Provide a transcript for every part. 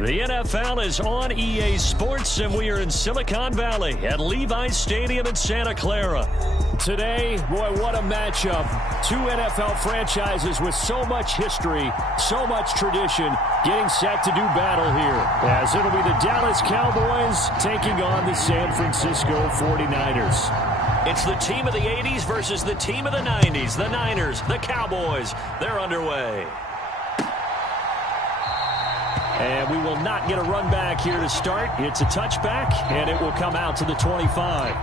The NFL is on EA Sports, and we are in Silicon Valley at Levi's Stadium in Santa Clara. Today, boy, what a matchup. Two NFL franchises with so much history, so much tradition, getting set to do battle here. As it'll be the Dallas Cowboys taking on the San Francisco 49ers. It's the team of the 80s versus the team of the 90s. The Niners, the Cowboys, they're underway. And we will not get a run back here to start. It's a touchback, and it will come out to the 25.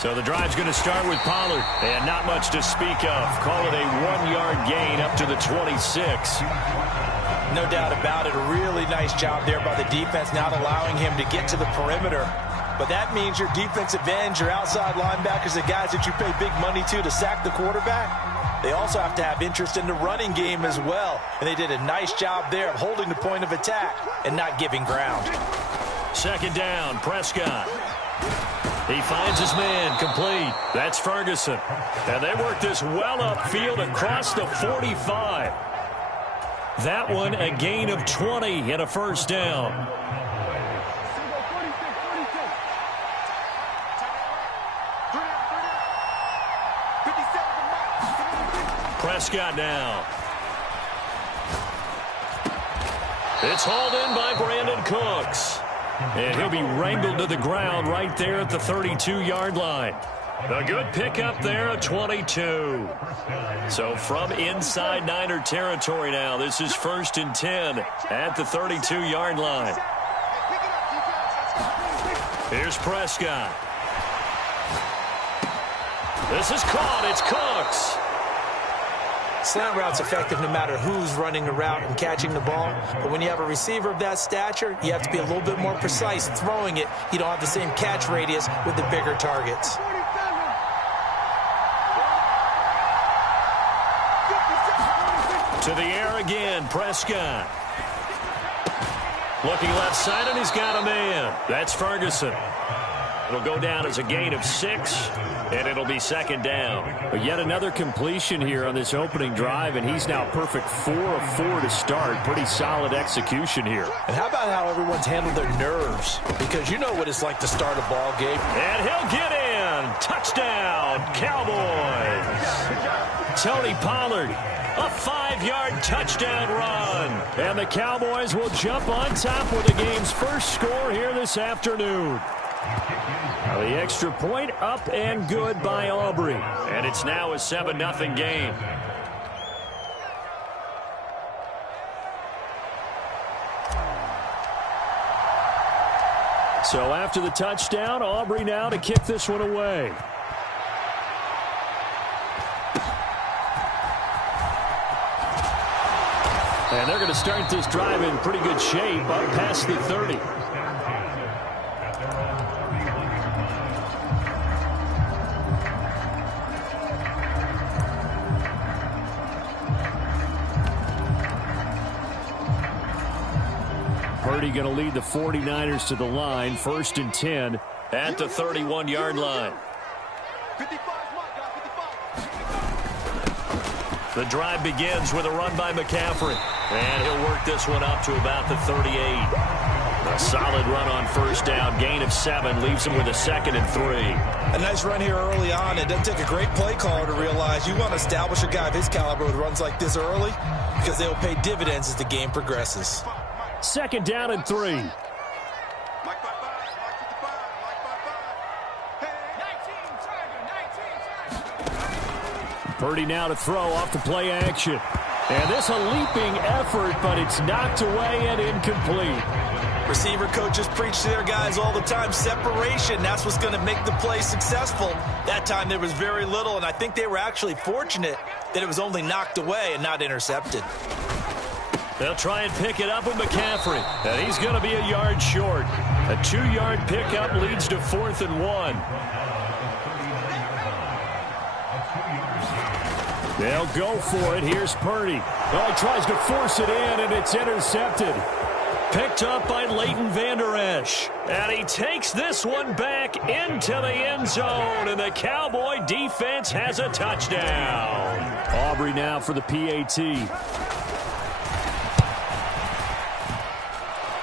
So the drive's going to start with Pollard, and not much to speak of. Call it a 1-yard gain up to the 26. No doubt about it. A really nice job there by the defense, not allowing him to get to the perimeter. But that means your defensive ends, your outside linebackers, the guys that you pay big money to sack the quarterback, they also have to have interest in the running game as well. And they did a nice job there of holding the point of attack and not giving ground. Second down, Prescott. He finds his man, complete. That's Ferguson. And they work this well upfield across the 45. That one a gain of 20 and a first down. Prescott now. It's hauled in by Brandon Cooks. And he'll be wrangled to the ground right there at the 32-yard line. A good pickup there at 22. So from inside Niner territory now, this is 1st and 10 at the 32-yard line. Here's Prescott. This is caught. It's Cooks. Slant route's effective no matter who's running the route and catching the ball. But when you have a receiver of that stature, you have to be a little bit more precise throwing it. You don't have the same catch radius with the bigger targets. To the air again, Prescott. Looking left side, and he's got a man. That's Ferguson. It'll go down as a gain of 6, and it'll be second down. But yet another completion here on this opening drive, and he's now perfect 4 of 4 to start. Pretty solid execution here. And how about how everyone's handled their nerves? Because you know what it's like to start a ball game. And he'll get in. Touchdown, Cowboys. Tony Pollard, a 5-yard touchdown run. And the Cowboys will jump on top with the game's first score here this afternoon. The extra point up and good by Aubrey. And it's now a 7-0 game. So after the touchdown, Aubrey now to kick this one away. And they're going to start this drive in pretty good shape up past the 30. Purdy going to lead the 49ers to the line, 1st and 10 at the 31-yard line. The drive begins with a run by McCaffrey. And he'll work this one up to about the 38. A solid run on first down. Gain of 7 leaves him with a 2nd and 3. A nice run here early on. It doesn't take a great play caller to realize you want to establish a guy of his caliber with runs like this early because they'll pay dividends as the game progresses. 2nd down and 3. Purdy now to throw off the play action. And this a leaping effort, but it's knocked away and incomplete. Receiver coaches preach to their guys all the time. Separation, that's what's going to make the play successful. That time there was very little, and I think they were actually fortunate that it was only knocked away and not intercepted. They'll try and pick it up with McCaffrey. And he's going to be a yard short. A 2-yard pickup leads to 4th and 1. They'll go for it. Here's Purdy. Oh, he tries to force it in, and it's intercepted. Picked up by Leighton Vander Esch. And he takes this one back into the end zone, and the Cowboy defense has a touchdown. Aubrey now for the PAT.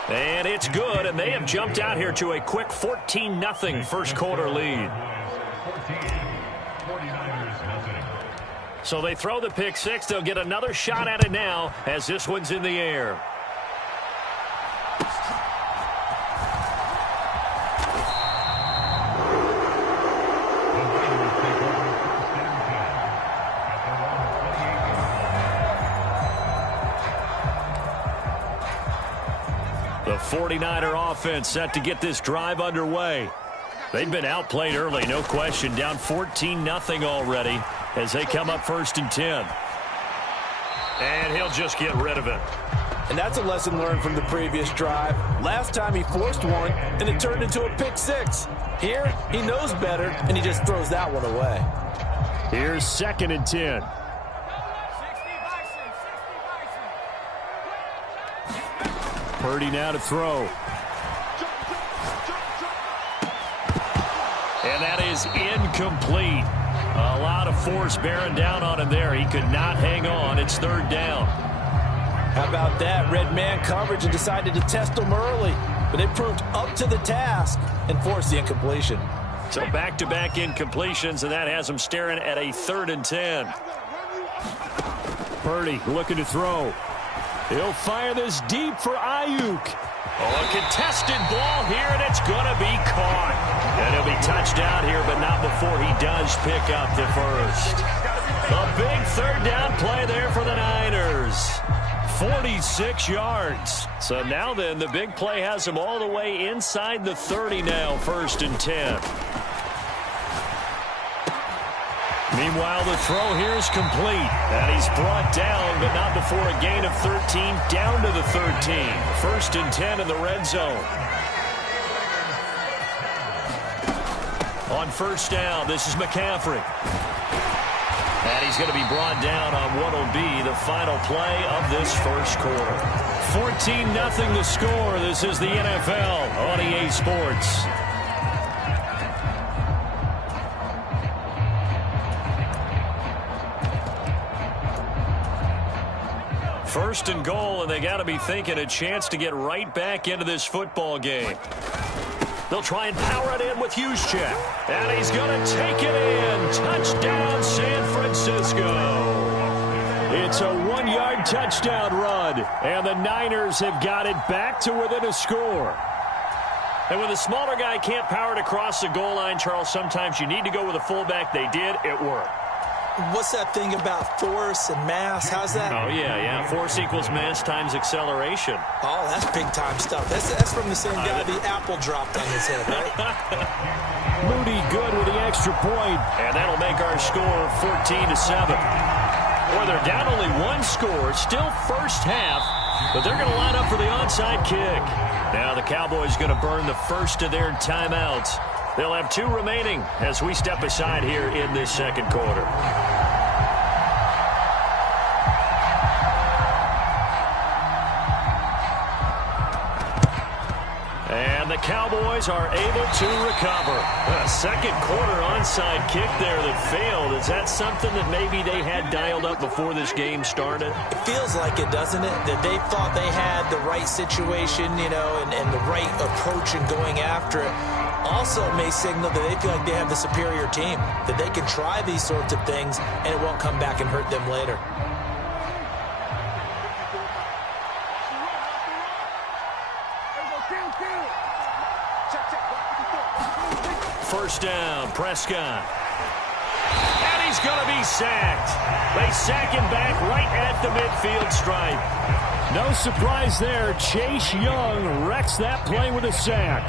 And it's good, and they have jumped out here to a quick 14-0 first quarter lead. So they throw the pick six. They'll get another shot at it now as this one's in the air. The 49er offense set to get this drive underway. They've been outplayed early, no question. Down 14-0 already as they come up 1st and 10. And he'll just get rid of it. And that's a lesson learned from the previous drive. Last time he forced one, and it turned into a pick six. Here, he knows better, and he just throws that one away. Here's 2nd and 10. Purdy now to throw. And that is incomplete. A lot of force bearing down on him there. He could not hang on. It's 3rd down. How about that? Red man coverage and decided to test him early. But they proved up to the task and forced the incompletion. So back-to-back incompletions, and that has him staring at a 3rd and 10. Purdy looking to throw. He'll fire this deep for Ayuk. Oh, a contested ball here, and it's going to be caught. And he'll be touched out here, but not before he does pick up the first. A big 3rd down play there for the Niners. 46 yards. So now then, the big play has him all the way inside the 30 now, 1st and 10. Meanwhile, the throw here is complete. And he's brought down, but not before a gain of 13, down to the 13. 1st and 10 in the red zone. On 1st down, this is McCaffrey. And he's going to be brought down on what will be the final play of this first quarter. 14-0 the score. This is the NFL on EA Sports. First and goal, and they got to be thinking a chance to get right back into this football game. They'll try and power it in with Juszczyk. And he's going to take it in. Touchdown, San Francisco. It's a 1-yard touchdown run, and the Niners have got it back to within a score. And when the smaller guy can't power it across the goal line, Charles, sometimes you need to go with a fullback. They did. It worked. What's that thing about force and mass? How's that? Oh, yeah. Force equals mass times acceleration. Oh, that's big-time stuff. That's from the same guy the apple dropped on his head, right? Moody good with the extra point, and that'll make our score 14-7. Boy, they're down only 1 score, still first half, but they're going to line up for the onside kick. Now the Cowboys going to burn the first of their timeouts. They'll have 2 remaining as we step aside here in this second quarter. And the Cowboys are able to recover. A second quarter onside kick there that failed. Is that something that maybe they had dialed up before this game started? It feels like it, doesn't it? That they thought they had the right situation, and the right approach in going after it. Also may signal that they feel like they have the superior team, that they can try these sorts of things and it won't come back and hurt them later. First down, Prescott. And he's going to be sacked. They sack him back right at the midfield stripe. No surprise there. Chase Young wrecks that play with a sack.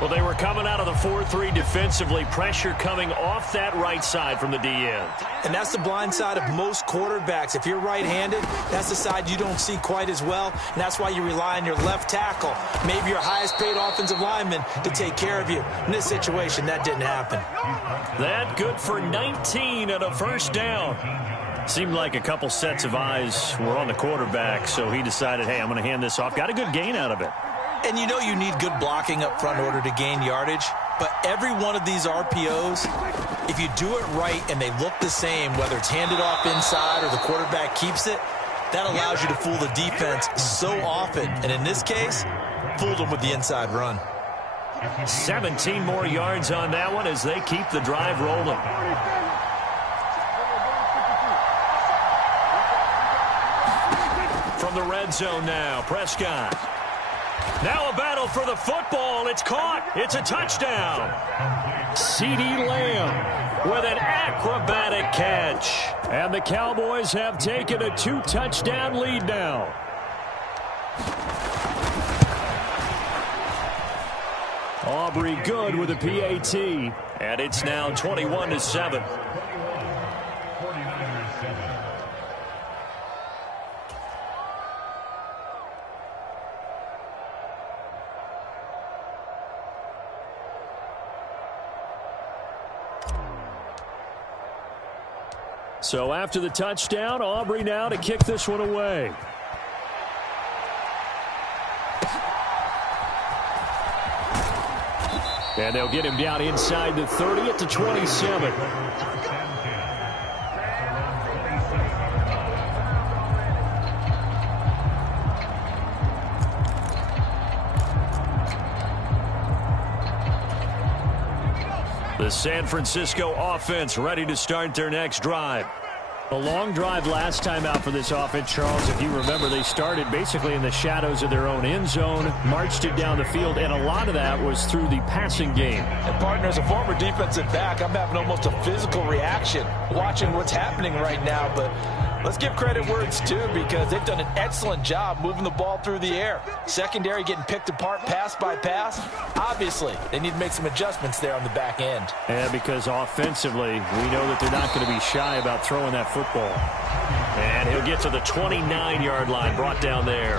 Well, they were coming out of the 4-3 defensively. Pressure coming off that right side from the D-end. And that's the blind side of most quarterbacks. If you're right-handed, that's the side you don't see quite as well. And that's why you rely on your left tackle, maybe your highest-paid offensive lineman, to take care of you. In this situation, that didn't happen. That good for 19 and a first down. Seemed like a couple sets of eyes were on the quarterback, so he decided, hey, I'm going to hand this off. Got a good gain out of it. And you know you need good blocking up front in order to gain yardage, but every one of these RPOs, if you do it right and they look the same, whether it's handed off inside or the quarterback keeps it, that allows you to fool the defense so often. And in this case, fooled them with the inside run. 17 more yards on that one as they keep the drive rolling. From the red zone now, Prescott. Now a battle for the football. It's caught. It's a touchdown. CeeDee Lamb with an acrobatic catch. And the Cowboys have taken a 2-touchdown lead now. Aubrey good with a PAT. And it's now 21-7. So after the touchdown, Aubrey now to kick this one away. And they'll get him down inside the 30 at the 27. The San Francisco offense ready to start their next drive. A long drive last time out for this offense, Charles. If you remember, they started basically in the shadows of their own end zone, marched it down the field, and a lot of that was through the passing game. And partner, as a former defensive back, I'm having almost a physical reaction watching what's happening right now. But let's give credit where it's due, because they've done an excellent job moving the ball through the air. Secondary getting picked apart pass by pass. Obviously, they need to make some adjustments there on the back end. Yeah, because offensively, we know that they're not going to be shy about throwing that football. And he'll get to the 29-yard line, brought down there.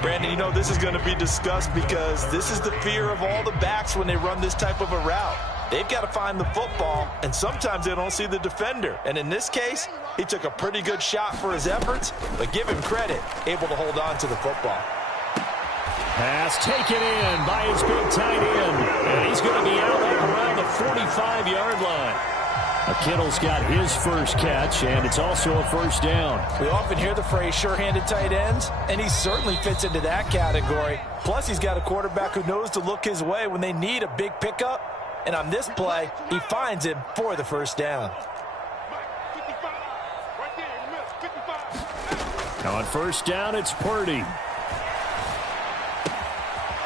Brandon, you know this is going to be discussed because this is the fear of all the backs when they run this type of a route. They've got to find the football, and sometimes they don't see the defender. And in this case, he took a pretty good shot for his efforts, but give him credit, able to hold on to the football. Pass taken in by his big tight end, and he's going to be out up around the 45-yard line. Kittle's got his first catch, and it's also a first down. We often hear the phrase sure-handed tight ends, and he certainly fits into that category. Plus, he's got a quarterback who knows to look his way when they need a big pickup. And on this play, he finds him for the first down. Now on first down, it's Purdy.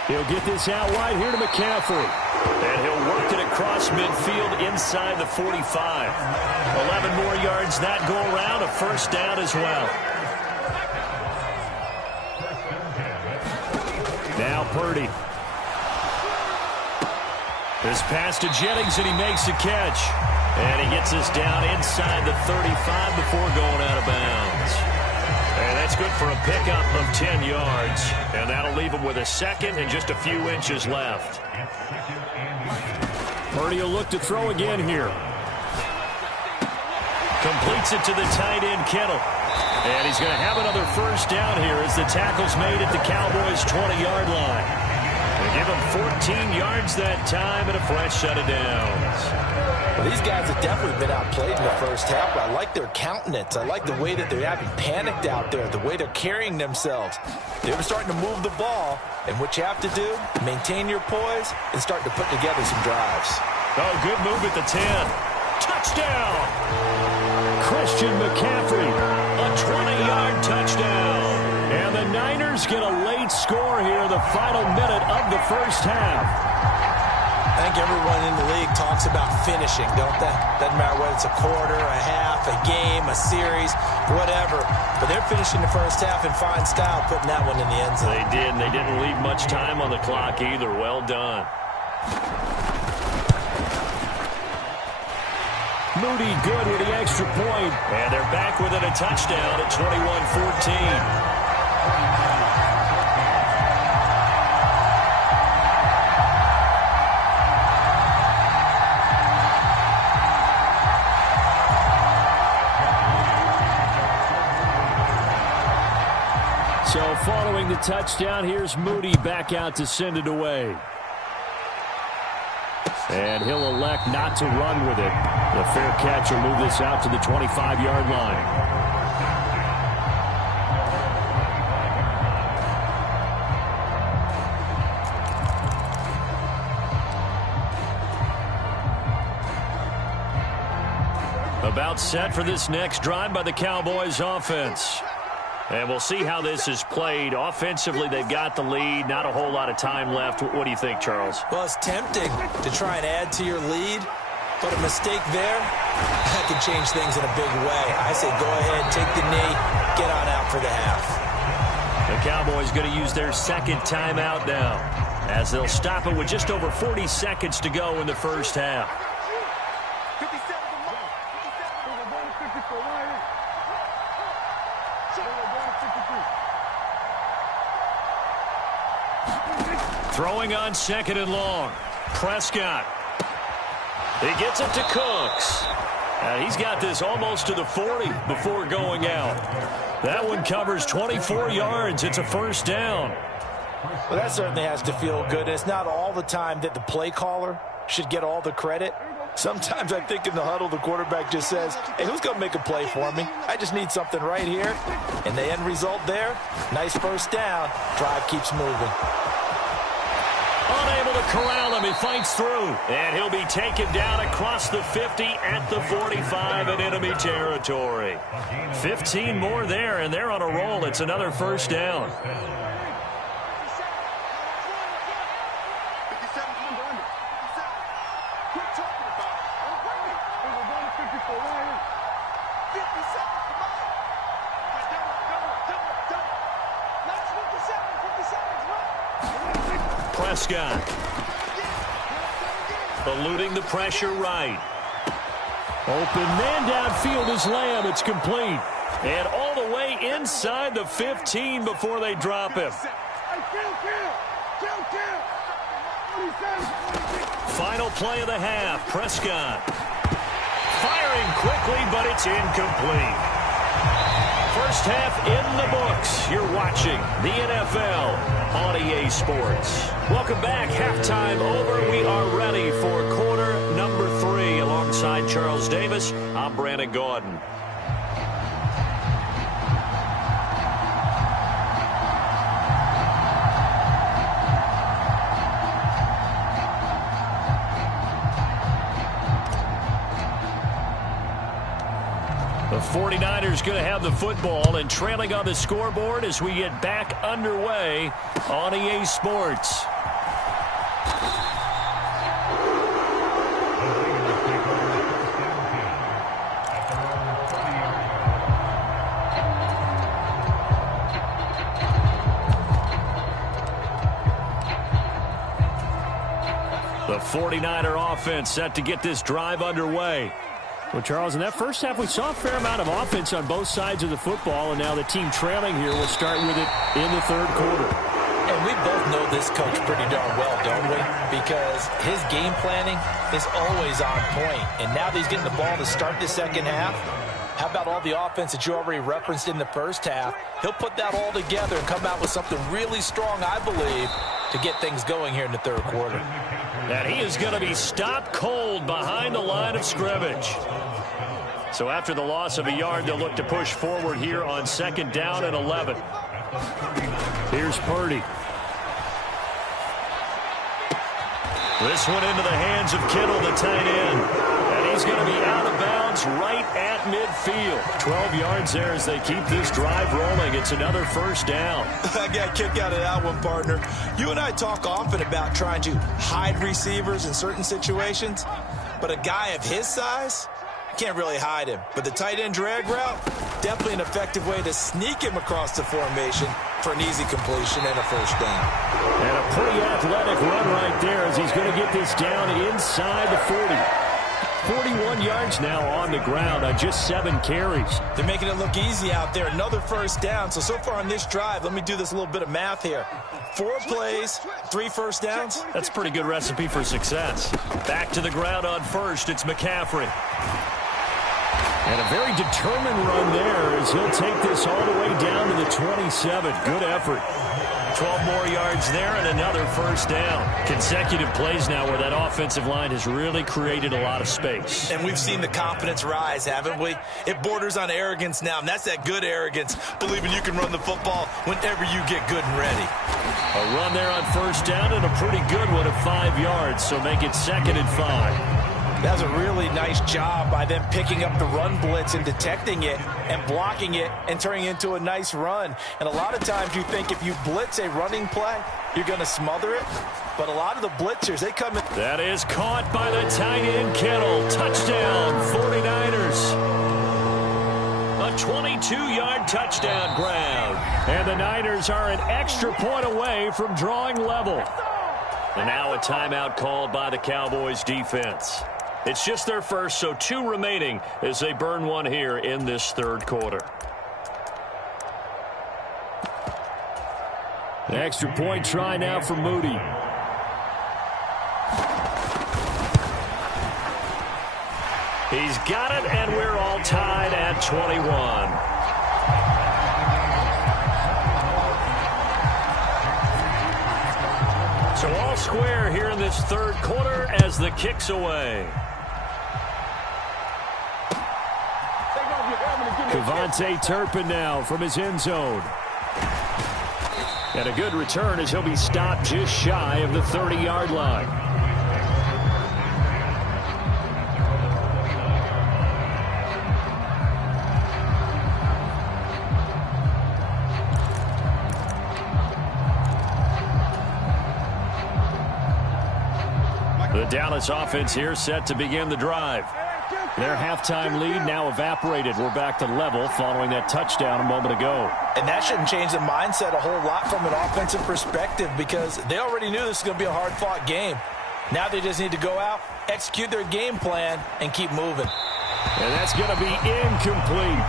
He'll get this out wide here to McCaffrey. And he'll work it across midfield inside the 45. 11 more yards that go around, a first down as well. Now Purdy. This pass to Jennings, and he makes a catch. And he gets us down inside the 35 before going out of bounds. And that's good for a pickup of 10 yards. And that'll leave him with a second and just a few inches left. Purdy will look to throw again here. Completes it to the tight end, Kittle. And he's going to have another first down here as the tackle's made at the Cowboys' 20-yard line. They give him 14 yards that time and a fresh set of downs. Well, these guys have definitely been outplayed in the first half, but I like their countenance. I like the way that they're having panicked out there, the way they're carrying themselves. They're starting to move the ball, and what you have to do, maintain your poise and start to put together some drives. Oh, good move at the 10. Touchdown! Christian McCaffrey, a 20-yard touchdown. And the Niners get a late score here in the final minute of the first half. I think everyone in the league talks about finishing, don't they? Doesn't matter whether it's a quarter, a half, a game, a series, whatever. But they're finishing the first half in fine style, putting that one in the end zone. They did, and they didn't leave much time on the clock either. Well done. Moody good with the extra point. And they're back within a touchdown at 21-14. So following the touchdown, here's Moody back out to send it away. And he'll elect not to run with it. The fair catch will move this out to the 25-yard line. About set for this next drive by the Cowboys offense. And we'll see how this is played. Offensively, they've got the lead. Not a whole lot of time left. What do you think, Charles? Well, it's tempting to try and add to your lead, but a mistake there, that can change things in a big way. I say go ahead, take the knee, get on out for the half. The Cowboys going to use their second timeout now, as they'll stop it with just over 40 seconds to go in the first half. Throwing on second and long. Prescott. He gets it to Cooks. And he's got this almost to the 40 before going out. That one covers 24 yards. It's a first down. Well, that certainly has to feel good. It's not all the time that the play caller should get all the credit. Sometimes I think in the huddle, the quarterback just says, hey, who's going to make a play for me? I just need something right here. And the end result there, nice first down. Drive keeps moving. Unable to corral him. He fights through. And he'll be taken down across the 50 at the 45 in enemy territory. 15 more there, and they're on a roll. It's another first down. Prescott. Eluding the pressure right. Open man downfield is Lamb. It's complete. And all the way inside the 15 before they drop him. Final play of the half. Prescott. Firing quickly, but it's incomplete. First half in the books. You're watching the NFL on EA Sports. Welcome back. Halftime over. We are ready for quarter number 3. Alongside Charles Davis, I'm Brandon Gaudin. The 49ers going to have the football and trailing on the scoreboard as we get back underway on EA Sports. The 49er offense set to get this drive underway. Well, Charles, in that first half, we saw a fair amount of offense on both sides of the football, and now the team trailing here will start with it in the third quarter. And we both know this coach pretty darn well, don't we? Because his game planning is always on point. And now that he's getting the ball to start the second half, how about all the offense that you already referenced in the first half? He'll put that all together and come out with something really strong, I believe, to get things going here in the third quarter. And he is going to be stopped cold behind the line of scrimmage. So after the loss of a yard, they'll look to push forward here on second down and 11. Here's Purdy. This one into the hands of Kittle, the tight end. And he's going to be out of bounds right at midfield. 12 yards there as they keep this drive rolling. It's another first down. I got a kick out of that one, partner. You and I talk often about trying to hide receivers in certain situations, but a guy of his size, can't really hide him. But the tight end drag route, definitely an effective way to sneak him across the formation for an easy completion and a first down. And a pretty athletic run right there as he's going to get this down inside the 40. 41 yards now on the ground on just 7 carries. They're making it look easy out there. Another first down. So far on this drive, let me do this little bit of math here. 4 plays, 3 first downs. That's a pretty good recipe for success. Back to the ground on first. It's McCaffrey. And a very determined run there as he'll take this all the way down to the 27. Good effort. 12 more yards there and another first down. Consecutive plays now where that offensive line has really created a lot of space. And we've seen the confidence rise, haven't we? It borders on arrogance now, and that's that good arrogance, believing you can run the football whenever you get good and ready. A run there on first down and a pretty good one at 5 yards, so make it 2nd and 5. That was a really nice job by them picking up the run blitz and detecting it and blocking it and turning it into a nice run. And a lot of times you think if you blitz a running play, you're going to smother it. But a lot of the blitzers, they come in. That is caught by the tight end, Kittle. Touchdown, 49ers. A 22-yard touchdown grab. And the Niners are an extra point away from drawing level. And now a timeout called by the Cowboys defense. It's just their first, so 2 remaining as they burn one here in this third quarter. The extra point try now for Moody. He's got it, and we're all tied at 21. So all square here in this third quarter as the kick's away. Devontae Turpin now from his end zone. And a good return as he'll be stopped just shy of the 30-yard line. The Dallas offense here set to begin the drive. Their halftime lead now evaporated. We're back to level following that touchdown a moment ago. And that shouldn't change the mindset a whole lot from an offensive perspective because they already knew this was going to be a hard-fought game. Now they just need to go out, execute their game plan, and keep moving. And that's going to be incomplete.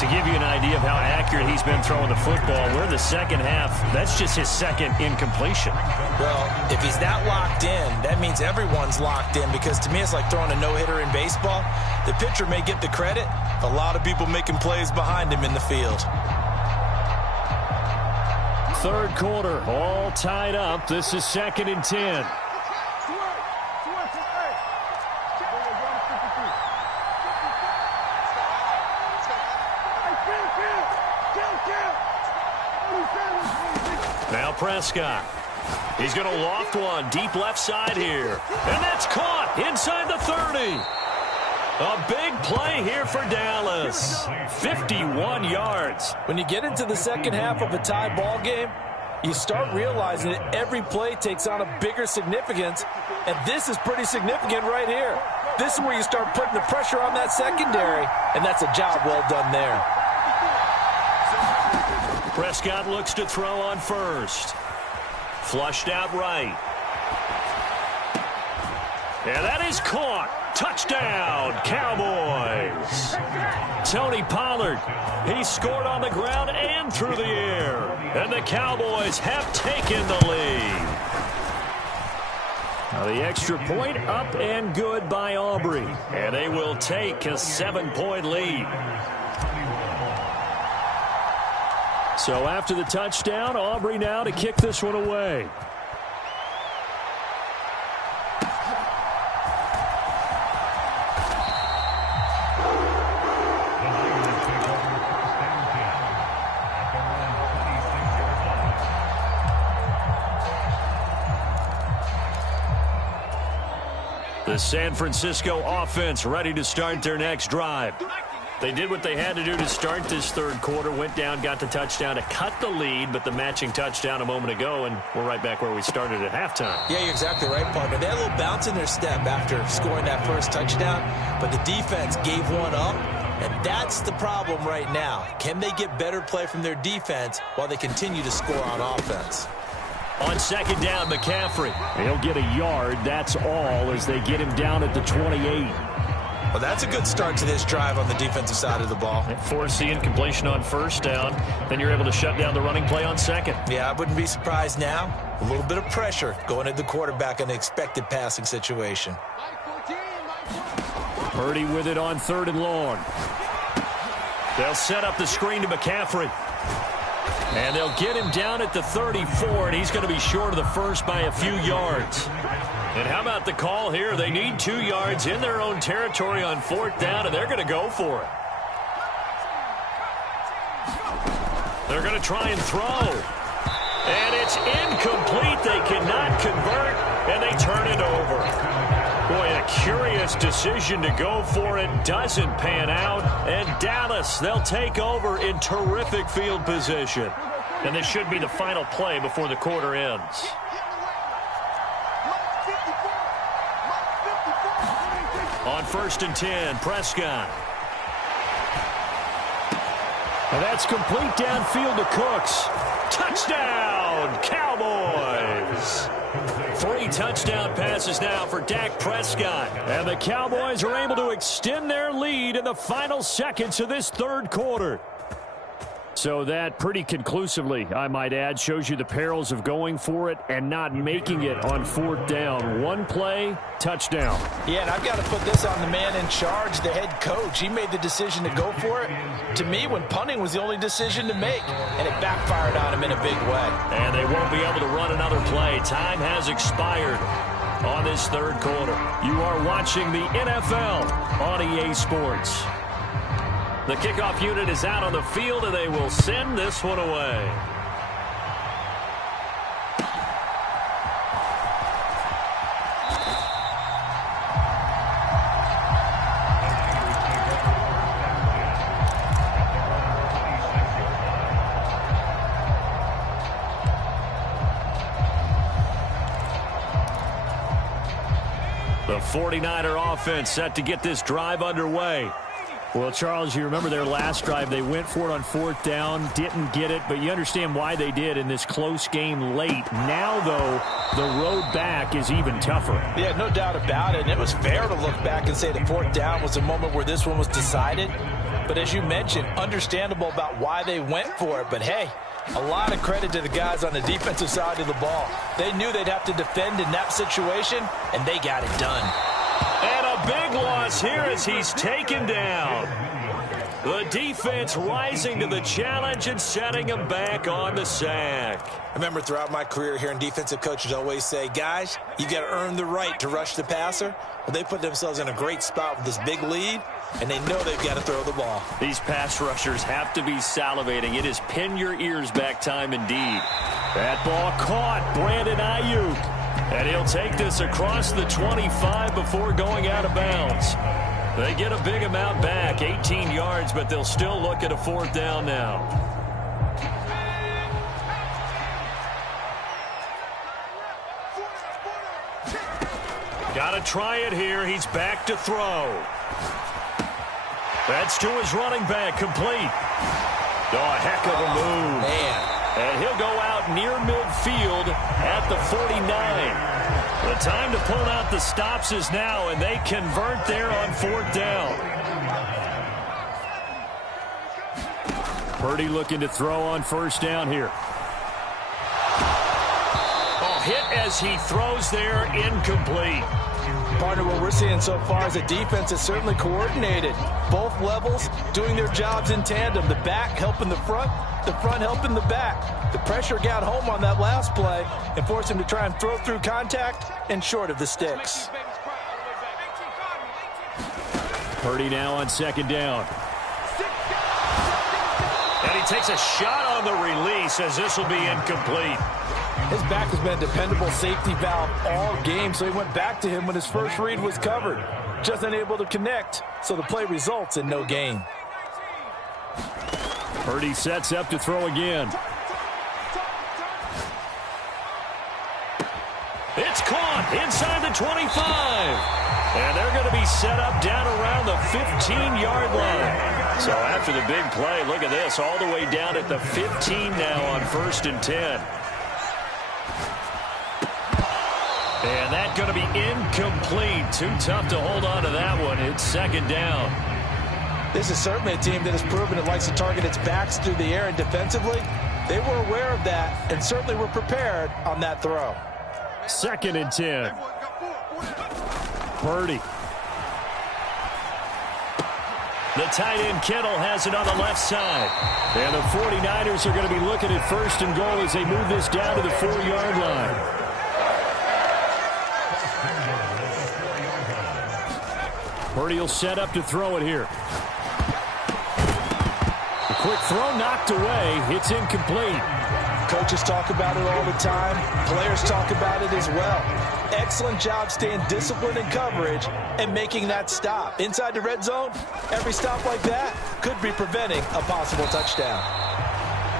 To give you an idea of how accurate he's been throwing the football, we're in the second half. That's just his second incompletion. Well, if he's not locked in, that means everyone's locked in because to me it's like throwing a no-hitter in baseball. The pitcher may get the credit. A lot of people making plays behind him in the field. Third quarter, all tied up. This is 2nd and 10. Now Prescott. He's going to loft one deep left side here. And that's caught inside the 30. A big play here for Dallas. 51 yards. When you get into the second half of a tie ball game, you start realizing that every play takes on a bigger significance. And this is pretty significant right here. This is where you start putting the pressure on that secondary. And that's a job well done there. Prescott looks to throw on first. Flushed out right. And that is caught. Touchdown, Cowboys. Tony Pollard, he scored on the ground and through the air. And the Cowboys have taken the lead. Now the extra point up and good by Aubrey. And they will take a 7-point lead. So after the touchdown, Aubrey now to kick this one away. The San Francisco offense ready to start their next drive. They did what they had to do to start this third quarter, went down, got the touchdown to cut the lead, but the matching touchdown a moment ago, and we're right back where we started at halftime. Yeah, you're exactly right, partner. They had a little bounce in their step after scoring that first touchdown, but the defense gave one up, and that's the problem right now. Can they get better play from their defense while they continue to score on offense? On second down, McCaffrey. He'll get a yard, that's all, as they get him down at the 28. Well, that's a good start to this drive on the defensive side of the ball. Force the incompletion on first down. Then you're able to shut down the running play on second. Yeah, I wouldn't be surprised now. A little bit of pressure going at the quarterback in an expected passing situation. Purdy with it on 3rd and long. They'll set up the screen to McCaffrey. And they'll get him down at the 34, and he's going to be short of the first by a few yards. And how about the call here? They need 2 yards in their own territory on 4th down, and they're going to go for it. They're going to try and throw. And it's incomplete. They cannot convert, and they turn it over. Boy, a curious decision to go for it. Doesn't pan out. And Dallas, they'll take over in terrific field position. And this should be the final play before the quarter ends. On 1st and 10, Prescott. And that's complete downfield to Cooks. Touchdown, Cowboys! 3 touchdown passes now for Dak Prescott. And the Cowboys are able to extend their lead in the final seconds of this 3rd quarter. So that pretty conclusively, I might add, shows you the perils of going for it and not making it on 4th down. 1 play, touchdown. Yeah, and I've got to put this on the man in charge, the head coach. He made the decision to go for it. To me, when punting was the only decision to make, and it backfired on him in a big way. And they won't be able to run another play. Time has expired on this 3rd quarter. You are watching the NFL on EA Sports. The kickoff unit is out on the field, and they will send this one away. The 49er offense set to get this drive underway. Well, Charles, you remember their last drive. They went for it on 4th down, didn't get it, but you understand why they did in this close game late. Now, though, the road back is even tougher. Yeah, no doubt about it. And it was fair to look back and say the 4th down was a moment where this one was decided. But as you mentioned, understandable about why they went for it. But, hey, a lot of credit to the guys on the defensive side of the ball. They knew they'd have to defend in that situation, and they got it done. And a big loss here as he's taken down. The defense rising to the challenge and setting him back on the sack. I remember throughout my career hearing defensive coaches always say, guys, you got to earn the right to rush the passer. Well, they put themselves in a great spot with this big lead, and they know they've got to throw the ball. These pass rushers have to be salivating. It is pin your ears back time indeed. That ball caught. Brandon Ayuk. And he'll take this across the 25 before going out of bounds. They get a big amount back, 18 yards, but they'll still look at a 4th down now. Got to try it here. He's back to throw. That's to his running back, complete. Oh, a heck of a move. Man. And he'll go out near midfield at the 49. The time to pull out the stops is now, and they convert there on 4th down. Purdy looking to throw on 1st down here. Oh, hit as he throws there, incomplete. Partner, what we're seeing so far is a defense that's certainly coordinated. Both levels doing their jobs in tandem. The back helping the front helping the back. The pressure got home on that last play and forced him to try and throw through contact and short of the sticks. Purdy now on 2nd down. And he takes a shot on the release as this will be incomplete. His back has been a dependable safety valve all game, so he went back to him when his first read was covered. Just unable to connect, so the play results in no gain. Purdy sets up to throw again. It's caught inside the 25. And they're going to be set up down around the 15-yard line. So after the big play, look at this, all the way down at the 15 now on 1st and 10. And that's going to be incomplete. Too tough to hold on to that one. It's 2nd down. This is certainly a team that has proven it likes to target its backs through the air, and defensively, they were aware of that and certainly were prepared on that throw. 2nd and 10. Purdy. The tight end Kittle has it on the left side. And the 49ers are going to be looking at first and goal as they move this down to the 4-yard line. Purdy will set up to throw it here. The quick throw knocked away. It's incomplete. Coaches talk about it all the time. Players talk about it as well. Excellent job staying disciplined in coverage and making that stop. Inside the red zone, every stop like that could be preventing a possible touchdown.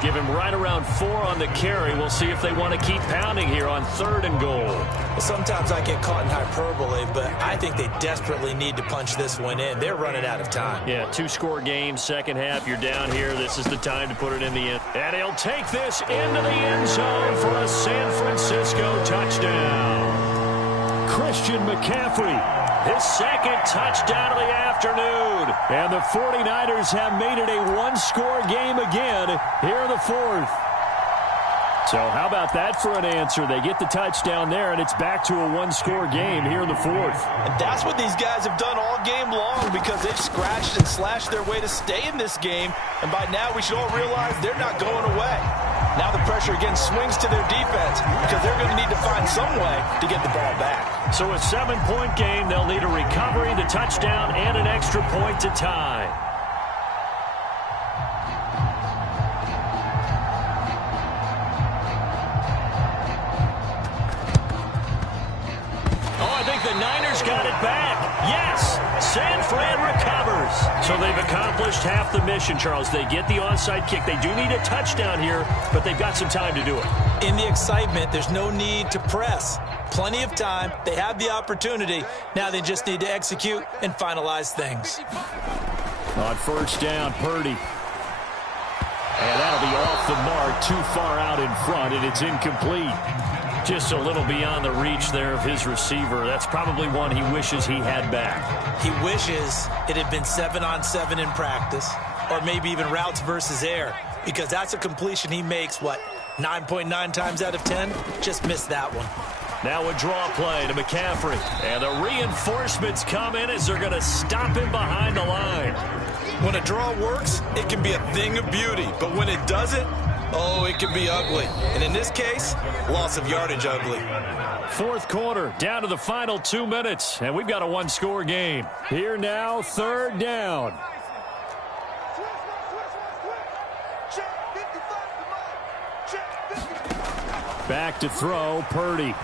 Give him right around 4 on the carry. We'll see if they want to keep pounding here on 3rd and goal. Well, sometimes I get caught in hyperbole, but I think they desperately need to punch this one in. They're running out of time. Yeah, 2-score game, second half. You're down here. This is the time to put it in the end. And he'll take this into the end zone for a San Francisco touchdown. Christian McCaffrey, his second touchdown of the afternoon. And the 49ers have made it a 1-score game again here in the 4th. So how about that for an answer? They get the touchdown there, and it's back to a 1-score game here in the 4th. And that's what these guys have done all game long because they've scratched and slashed their way to stay in this game. And by now we should all realize they're not going away. Now the pressure again swings to their defense because they're going to need to find some way to get the ball back. So a 7-point game, they'll need a recovery, the touchdown, and an extra point to tie. The Niners got it back. Yes, San Fran recovers. So they've accomplished half the mission, Charles. They get the onside kick. They do need a touchdown here, but they've got some time to do it. In the excitement, there's no need to press. Plenty of time. They have the opportunity. Now they just need to execute and finalize things. On first down, Purdy. And that'll be off the mark, too far out in front, and it's incomplete. Just a little beyond the reach there of his receiver. That's probably one he wishes he had back. He wishes it had been 7-on-7 in practice, or maybe even routes versus air, because that's a completion he makes, 9.9 times out of 10? Just missed that one. Now a draw play to McCaffrey. And the reinforcements come in as they're going to stop him behind the line. When a draw works, it can be a thing of beauty, but when it doesn't, oh, it can be ugly. And in this case, loss of yardage ugly. 4th quarter, down to the final 2 minutes, and we've got a 1-score game. Here now, 3rd down. Back to throw, Purdy.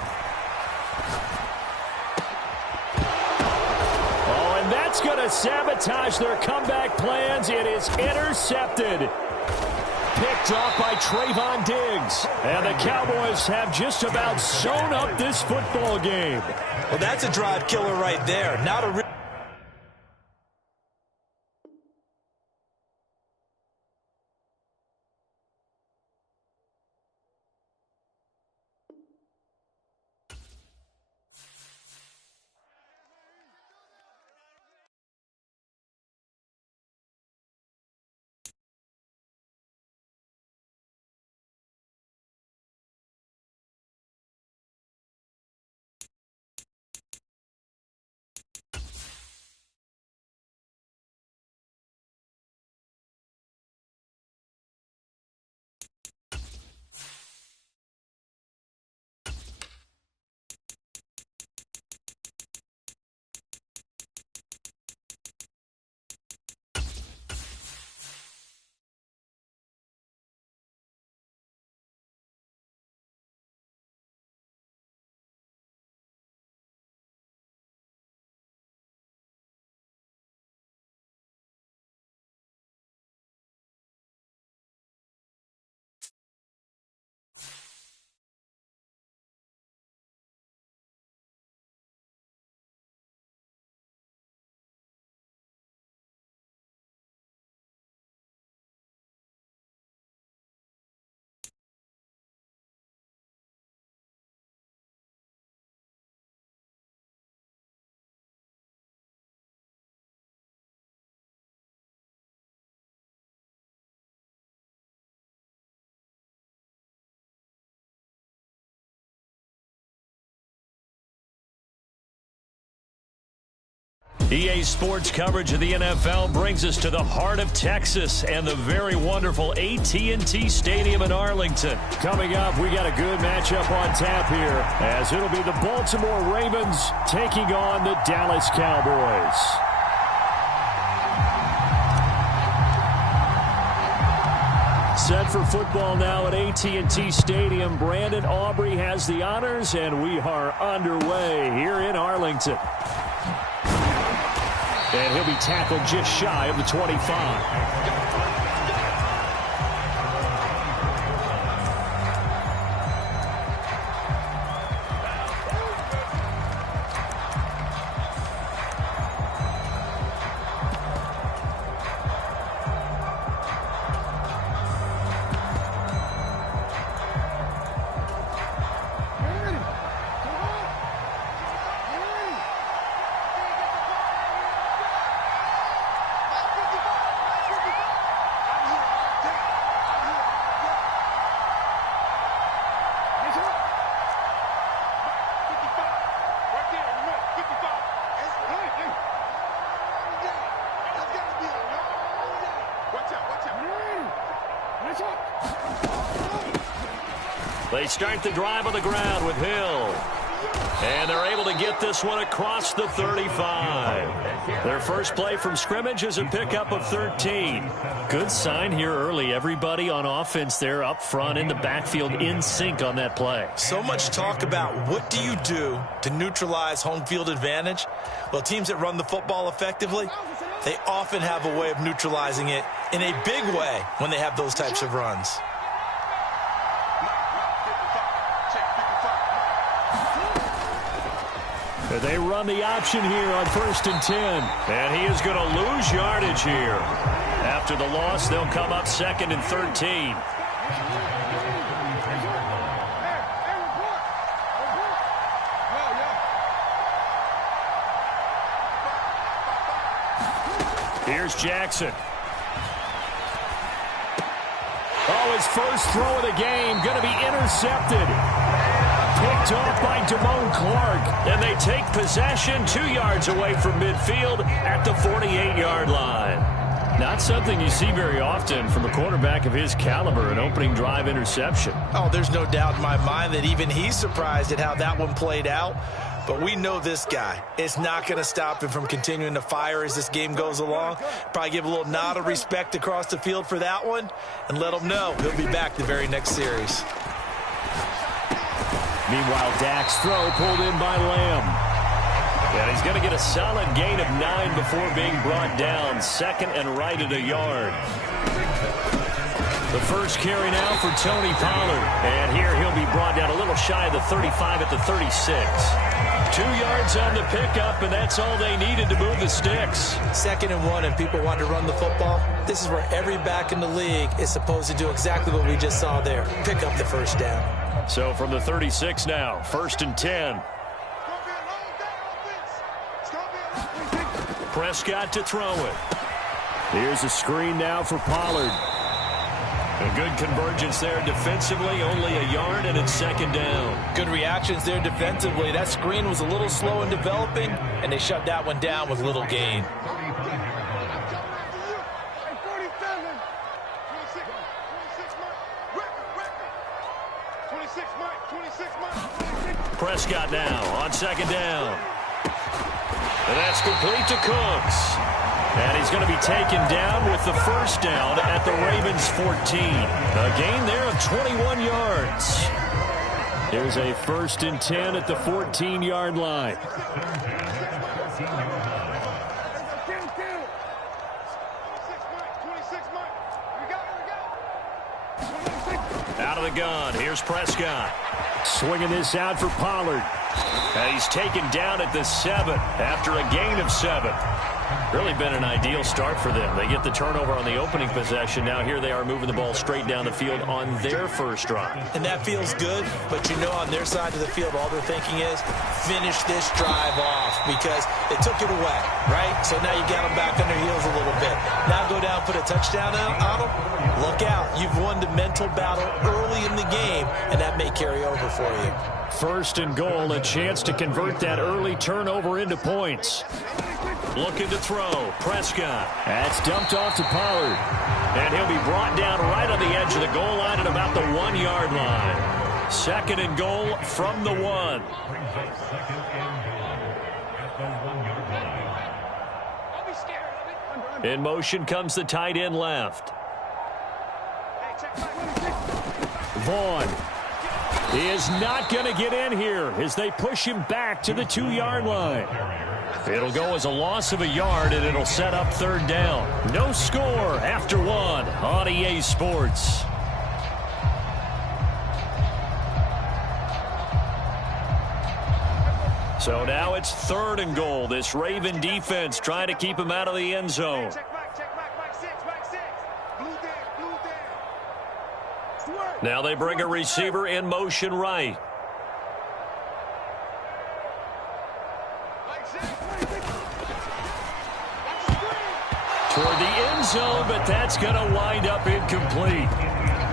Oh, and that's going to sabotage their comeback plans. It is intercepted. Picked off by Trayvon Diggs. And the Cowboys have just about sewn up this football game. Well, that's a drive killer right there. Not a EA Sports coverage of the NFL brings us to the heart of Texas and the very wonderful AT&T Stadium in Arlington. Coming up, we got a good matchup on tap here, as it'll be the Baltimore Ravens taking on the Dallas Cowboys. Set for football now at AT&T Stadium. Brandon Aubrey has the honors, and we are underway here in Arlington. And he'll be tackled just shy of the 25. They start the drive on the ground with Hill. And they're able to get this one across the 35. Their first play from scrimmage is a pickup of 13. Good sign here early. Everybody on offense there up front in the backfield in sync on that play. So much talk about what do you do to neutralize home field advantage? Well, teams that run the football effectively, they often have a way of neutralizing it in a big way when they have those types of runs. They run the option here on 1st and 10. And he is going to lose yardage here. After the loss, they'll come up 2nd and 13. Here's Jackson. Oh, his first throw of the game going to be intercepted. Picked off by Damone Clark. And they take possession 2 yards away from midfield at the 48-yard line. Not something you see very often from a quarterback of his caliber, an opening drive interception. Oh, there's no doubt in my mind that even he's surprised at how that one played out. But we know this guy. It's not going to stop him from continuing to fire as this game goes along. Probably give a little nod of respect across the field for that one and let him know he'll be back the very next series. Meanwhile, Dak's throw pulled in by Lamb. And he's going to get a solid gain of 9 before being brought down. 2nd and right at a yard. The first carry now for Tony Pollard. And here he'll be brought down a little shy of the 35 at the 36. 2 yards on the pickup, and that's all they needed to move the sticks. 2nd and 1, and people want to run the football. This is where every back in the league is supposed to do exactly what we just saw there. Pick up the first down. So from the 36 now, 1st and 10. Prescott to throw it. Here's a screen now for Pollard. A good convergence there defensively, only a yard, and it's 2nd down. Good reactions there defensively. That screen was a little slow in developing, and they shut that one down with little gain. Prescott now on 2nd down. And that's complete to Cooks. And he's going to be taken down with the first down at the Ravens 14. A gain there of 21 yards. Here's a 1st and 10 at the 14-yard line. Out of the gun, here's Prescott. Swinging this out for Pollard. And he's taken down at the 7 after a gain of 7. Really been an ideal start for them. They get the turnover on the opening possession. Now here they are moving the ball straight down the field on their first drive. And that feels good, but you know on their side of the field all they're thinking is finish this drive off because they took it away, right? So now you got them back on their heels a little bit. Now go down, put a touchdown on them. Look out. You've won the mental battle early in the game, and that may carry over for you. 1st and goal, a chance to convert that early turnover into points. Looking to throw. Prescott. That's dumped off to Pollard. And he'll be brought down right on the edge of the goal line at about the 1-yard line. Second and goal from the 1. In motion comes the tight end left. Vaughn. He is not going to get in here as they push him back to the 2-yard line. It'll go as a loss of a yard, and it'll set up third down. No score after 1 on EA Sports. So now it's third and goal. This Raven defense trying to keep him out of the end zone. Now they bring a receiver in motion right. Toward the end zone, but that's going to wind up incomplete.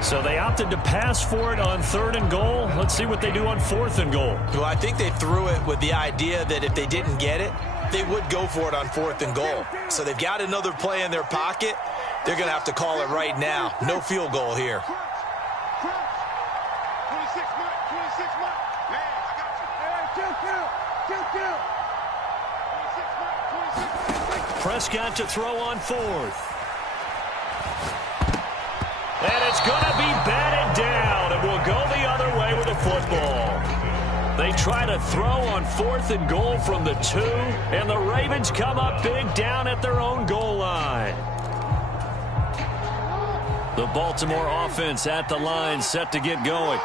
So they opted to pass for it on third and goal. Let's see what they do on fourth and goal. Well, I think they threw it with the idea that if they didn't get it, they would go for it on fourth and goal. So they've got another play in their pocket. They're going to have to call it right now. No field goal here. Prescott to throw on fourth. And it's going to be batted down, and we'll go the other way with the football. They try to throw on fourth and goal from the 2, and the Ravens come up big down at their own goal line. The Baltimore offense at the line set to get going.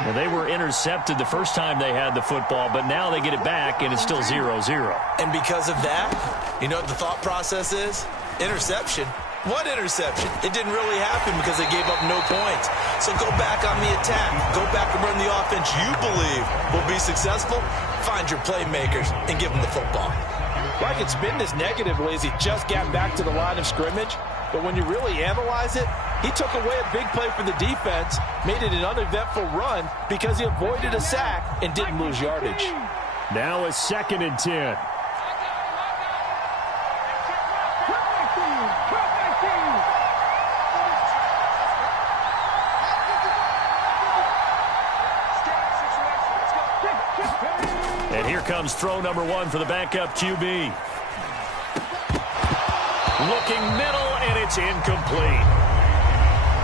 Well, they were intercepted the first time they had the football, but now they get it back, and it's still 0-0. And because of that, you know what the thought process is? Interception. What interception? It didn't really happen because they gave up no points. So go back on the attack. Go back and run the offense you believe will be successful. Find your playmakers and give them the football. Like it's been this negatively as he just got back to the line of scrimmage. But when you really analyze it, he took away a big play for the defense, made it an uneventful run because he avoided a sack and didn't lose yardage. Now it's 2nd and 10. And here comes throw number 1 for the backup QB. Looking middle, and it's incomplete.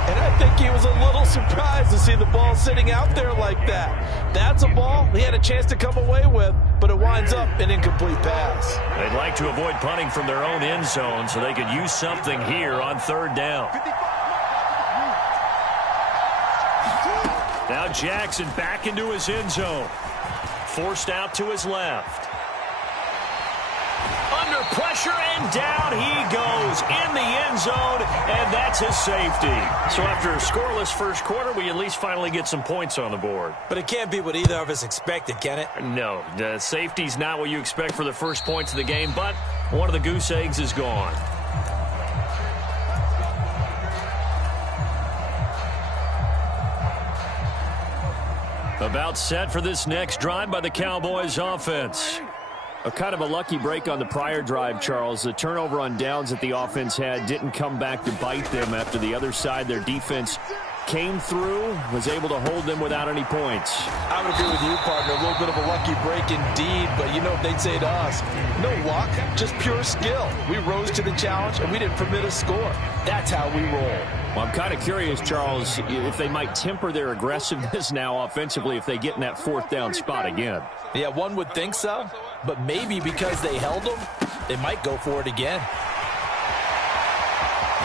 And I think he was a little surprised to see the ball sitting out there like that. That's a ball he had a chance to come away with, but it winds up an incomplete pass. They'd like to avoid punting from their own end zone so they could use something here on third down. Now Jackson back into his end zone. Forced out to his left. Under pressure, and down he goes in the end zone, and that's his safety. So after a scoreless first quarter, we at least finally get some points on the board. But it can't be what either of us expected, can it? No, the safety's not what you expect for the first points of the game, but one of the goose eggs is gone. About set for this next drive by the Cowboys offense. A kind of a lucky break on the prior drive, Charles. The turnover on downs that the offense had didn't come back to bite them after the other side. Their defense came through, was able to hold them without any points. I would agree with you, partner. A little bit of a lucky break indeed, but you know what they'd say to us? No luck, just pure skill. We rose to the challenge, and we didn't permit a score. That's how we roll. Well, I'm kind of curious, Charles, if they might temper their aggressiveness now offensively if they get in that fourth down spot again. Yeah, one would think so, but maybe because they held them, they might go for it again.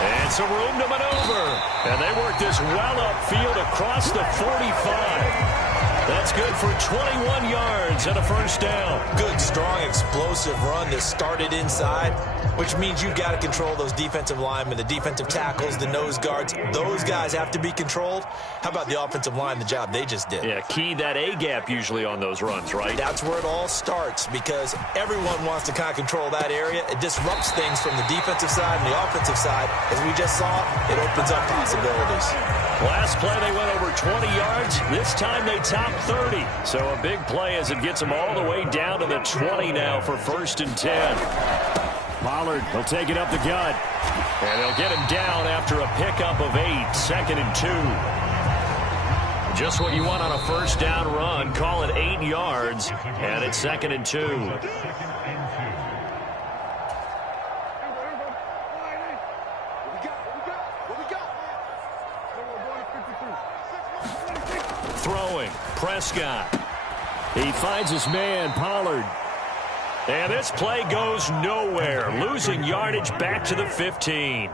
And some room to maneuver. And they work this well upfield across the 45. That's good for 21 yards and a first down. Good, strong, explosive run that started inside, which means you've got to control those defensive linemen, the defensive tackles, the nose guards. Those guys have to be controlled. How about the offensive line, the job they just did? Yeah, key that A-gap usually on those runs, right? That's where it all starts because everyone wants to kind of control that area. It disrupts things from the defensive side and the offensive side. As we just saw, it opens up possibilities. Last play, they went over 20 yards. This time they topped 30. So a big play as it gets them all the way down to the 20 now for 1st and 10. Pollard will take it up the gut. And they'll get him down after a pickup of 8, 2nd and 2. Just what you want on a first down run. Call it 8 yards, and it's 2nd and 2. Throwing, Prescott. He finds his man, Pollard. And this play goes nowhere. Losing yardage back to the 15.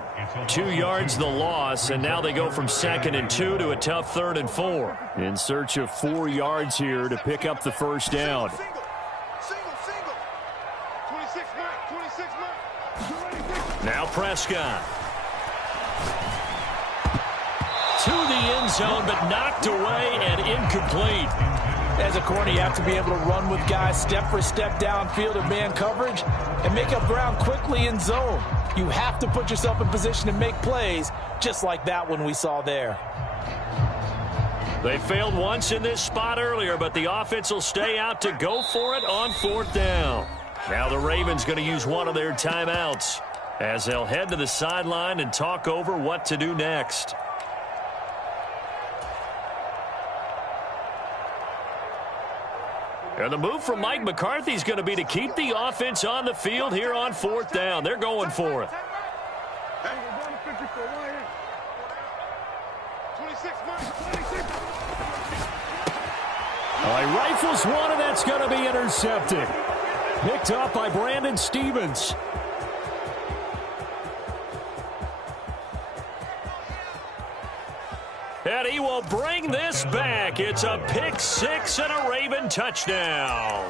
2 yards the loss, and now they go from 2nd and 2 to a tough 3rd and 4. In search of 4 yards here to pick up the first down. Now Prescott. To the end zone, but knocked away and incomplete. As a corner, you have to be able to run with guys step for step downfield in man coverage and make up ground quickly in zone. You have to put yourself in position to make plays, just like that one we saw there. They failed once in this spot earlier, but the offense will stay out to go for it on 4th down. Now the Ravens going to use one of their timeouts as they'll head to the sideline and talk over what to do next. And the move from Mike McCarthy is going to be to keep the offense on the field here on 4th down. They're going for it. He rifles one, and that's going to be intercepted. Picked up by Brandon Stevens. And he will bring this back. It's a pick 6 and a Raven touchdown.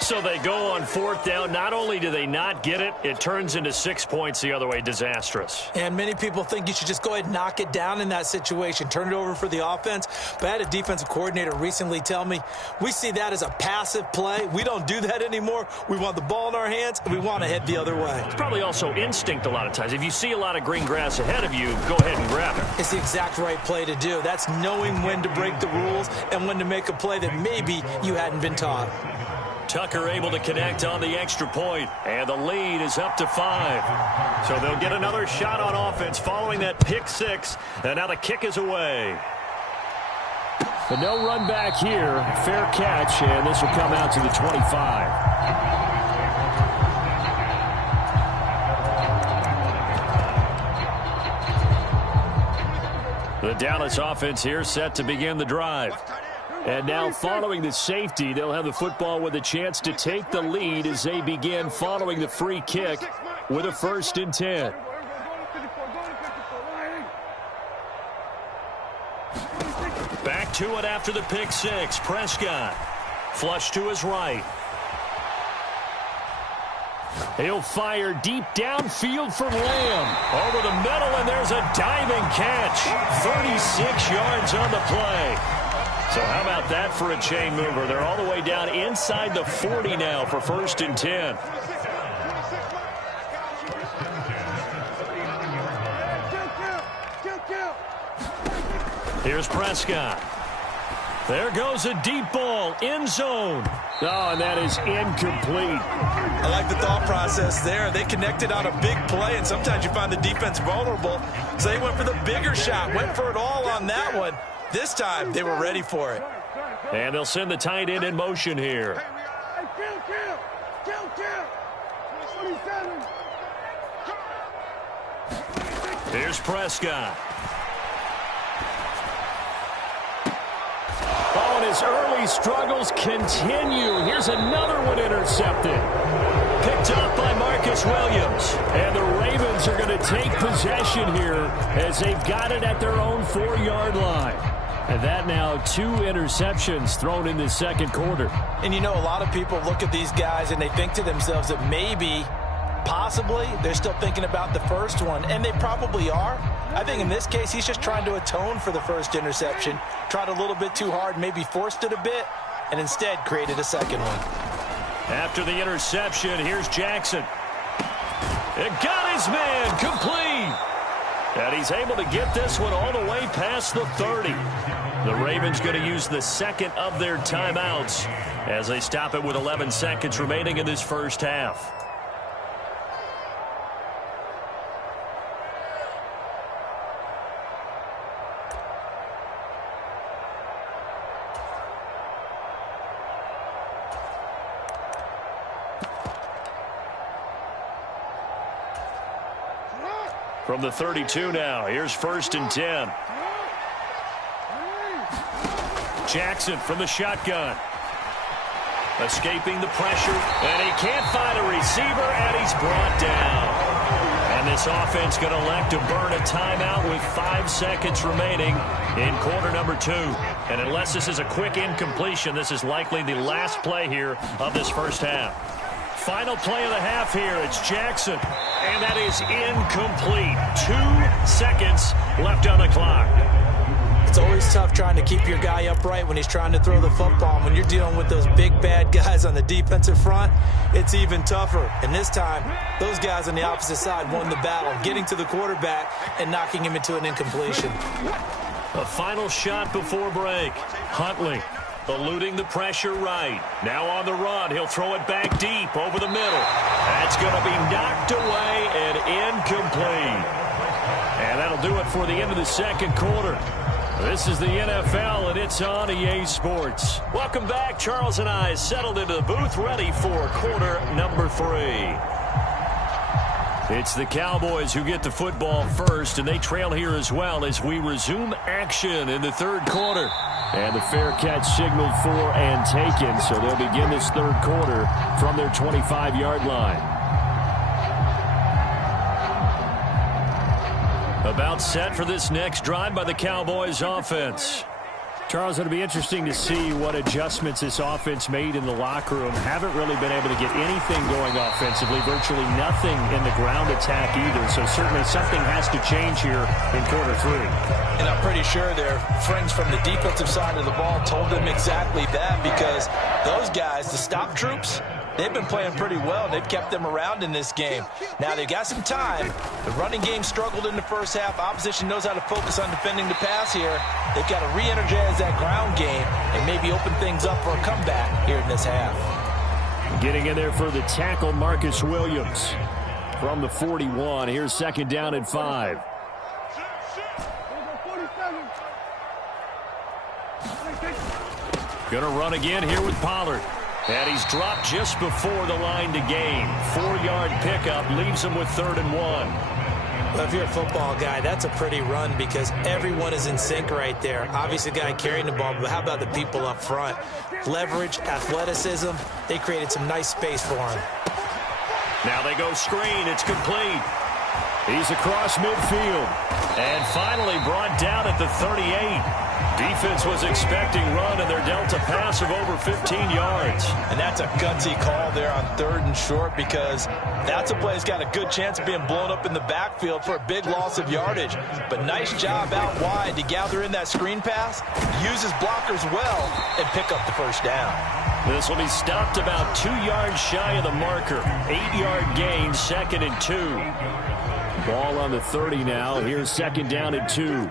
So they go on 4th down. Not only do they not get it, it turns into 6 points the other way. Disastrous. And many people think you should just go ahead and knock it down in that situation. Turn it over for the offense. But I had a defensive coordinator recently tell me, we see that as a passive play. We don't do that anymore. We want the ball in our hands, and we want to head the other way. It's probably also instinct a lot of times. If you see a lot of green grass ahead of you, go ahead and grab it. It's the exact right play to do. That's knowing when to break the rules and when to make a play that maybe you hadn't been taught. Tucker able to connect on the extra point, and the lead is up to 5. So they'll get another shot on offense following that pick 6, and now the kick is away. But no run back here. Fair catch, and this will come out to the 25. The Dallas offense here set to begin the drive. And now following the safety, they'll have the football with a chance to take the lead as they begin following the free kick with a 1st and 10. Back to it after the pick 6. Prescott. Flush to his right. He'll fire deep downfield for Lamb. Over the middle, and there's a diving catch. 36 yards on the play. So how about that for a chain mover? They're all the way down inside the 40 now for 1st and 10. Here's Prescott. There goes a deep ball, end zone. Oh, and that is incomplete. I like the thought process there. They connected on a big play, and sometimes you find the defense vulnerable. So they went for the bigger shot, went for it all on that one. This time, they were ready for it. And they'll send the tight end in motion here. Here's Prescott. Oh, and his early struggles continue. Here's another one intercepted. Picked up by Marcus Williams. And the Ravens are going to take possession here as they've got it at their own 4-yard line. And that now 2 interceptions thrown in the 2nd quarter. And you know, a lot of people look at these guys and they think to themselves that maybe, possibly, they're still thinking about the first one. And they probably are. I think in this case, he's just trying to atone for the first interception. Tried a little bit too hard, maybe forced it a bit, and instead created a second one. After the interception, here's Jackson. It got his man complete. And he's able to get this one all the way past the 30. The Ravens going to use the second of their timeouts as they stop it with 11 seconds remaining in this first half. From the 32 now, here's 1st and 10. Jackson from the shotgun. Escaping the pressure, and he can't find a receiver, and he's brought down. And this offense going to elect to burn a timeout with 5 seconds remaining in quarter number 2. And unless this is a quick incompletion, this is likely the last play here of this first half. Final play of the half here. It's Jackson. And that is incomplete. 2 seconds left on the clock. It's always tough trying to keep your guy upright when he's trying to throw the football. And when you're dealing with those big, bad guys on the defensive front, it's even tougher. And this time, those guys on the opposite side won the battle, getting to the quarterback and knocking him into an incompletion. A final shot before break. Huntley eluding the pressure right. Now on the run. He'll throw it back deep over the middle. That's going to be knocked away and incomplete. And that'll do it for the end of the second quarter. This is the NFL, and it's on EA Sports. Welcome back. Charles and I settled into the booth, ready for quarter number 3. It's the Cowboys who get the football first, and they trail here as well as we resume action in the third quarter. And the fair catch signaled for and taken, so they'll begin this third quarter from their 25-yard line. About set for this next drive by the Cowboys offense. Charles, it'll be interesting to see what adjustments this offense made in the locker room. Haven't really been able to get anything going offensively, virtually nothing in the ground attack either. So certainly something has to change here in quarter 3. And I'm pretty sure their friends from the defensive side of the ball told them exactly that, because those guys, the stop troops, they've been playing pretty well. They've kept them around in this game. Now they've got some time. The running game struggled in the first half. Opposition knows how to focus on defending the pass here. They've got to re-energize that ground game and maybe open things up for a comeback here in this half. Getting in there for the tackle, Marcus Williams. From the 41, here's 2nd down and 5. Gonna run again here with Pollard. And he's dropped just before the line to gain. 4-yard pickup leaves him with 3rd and 1. Well, if you're a football guy, that's a pretty run because everyone is in sync right there. Obviously, the guy carrying the ball, but how about the people up front? Leverage, athleticism, they created some nice space for him. Now they go screen. It's complete. He's across midfield. And finally brought down at the 38. Defense was expecting run, and they're dealt a pass of over 15 yards. And that's a gutsy call there on 3rd and short, because that's a play that's got a good chance of being blown up in the backfield for a big loss of yardage. But nice job out wide to gather in that screen pass, use his blockers well, and pick up the first down. This will be stopped about 2 yards shy of the marker. 8-yard gain, 2nd and 2. Ball on the 30 now. Here's 2nd down and 2.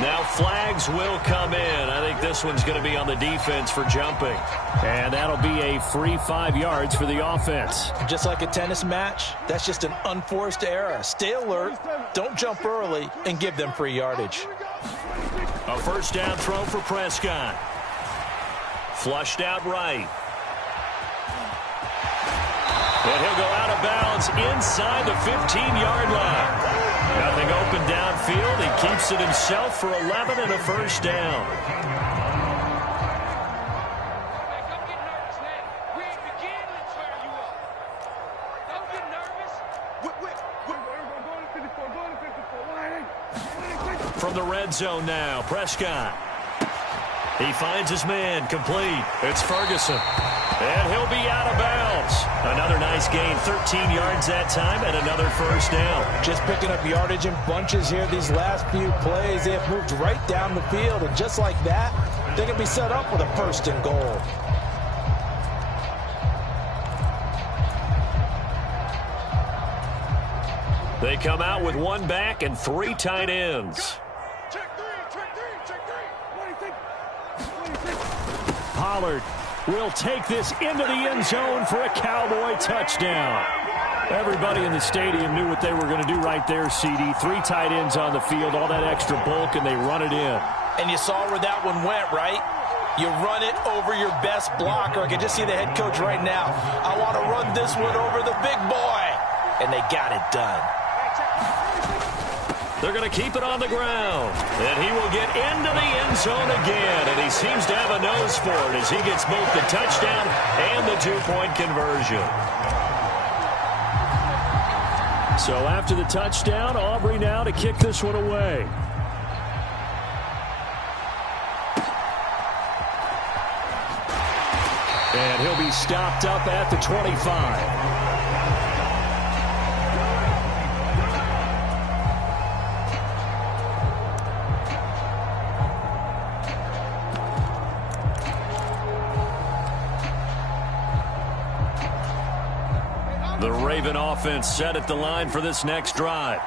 Now flags will come in. I think this one's going to be on the defense for jumping. And that'll be a free 5 yards for the offense. Just like a tennis match, that's just an unforced error. Stay alert, don't jump early, and give them free yardage. A 1st down throw for Prescott. Flushed out right. And he'll go out of bounds inside the 15-yard line. Nothing open downfield. He keeps it himself for 11 and a 1st down. From the red zone now, Prescott. He finds his man, complete. It's Ferguson. And he'll be out of bounds. Another nice gain, 13 yards that time, and another 1st down. Just picking up yardage in bunches here these last few plays. They have moved right down the field, and just like that, they're going to be set up with a 1st and goal. They come out with one back and 3 tight ends. Pollard will take this into the end zone for a Cowboy touchdown. Everybody in the stadium knew what they were going to do right there, CD. 3 tight ends on the field, all that extra bulk, and they run it in. And you saw where that one went, right? You run it over your best blocker. I can just see the head coach right now. I want to run this one over the big boy. And they got it done. They're going to keep it on the ground. And he will get into the end zone again. And he seems to have a nose for it as he gets both the touchdown and the 2-point conversion. So after the touchdown, Aubrey now to kick this one away. And he'll be stopped up at the 25. The Raven offense set at the line for this next drive.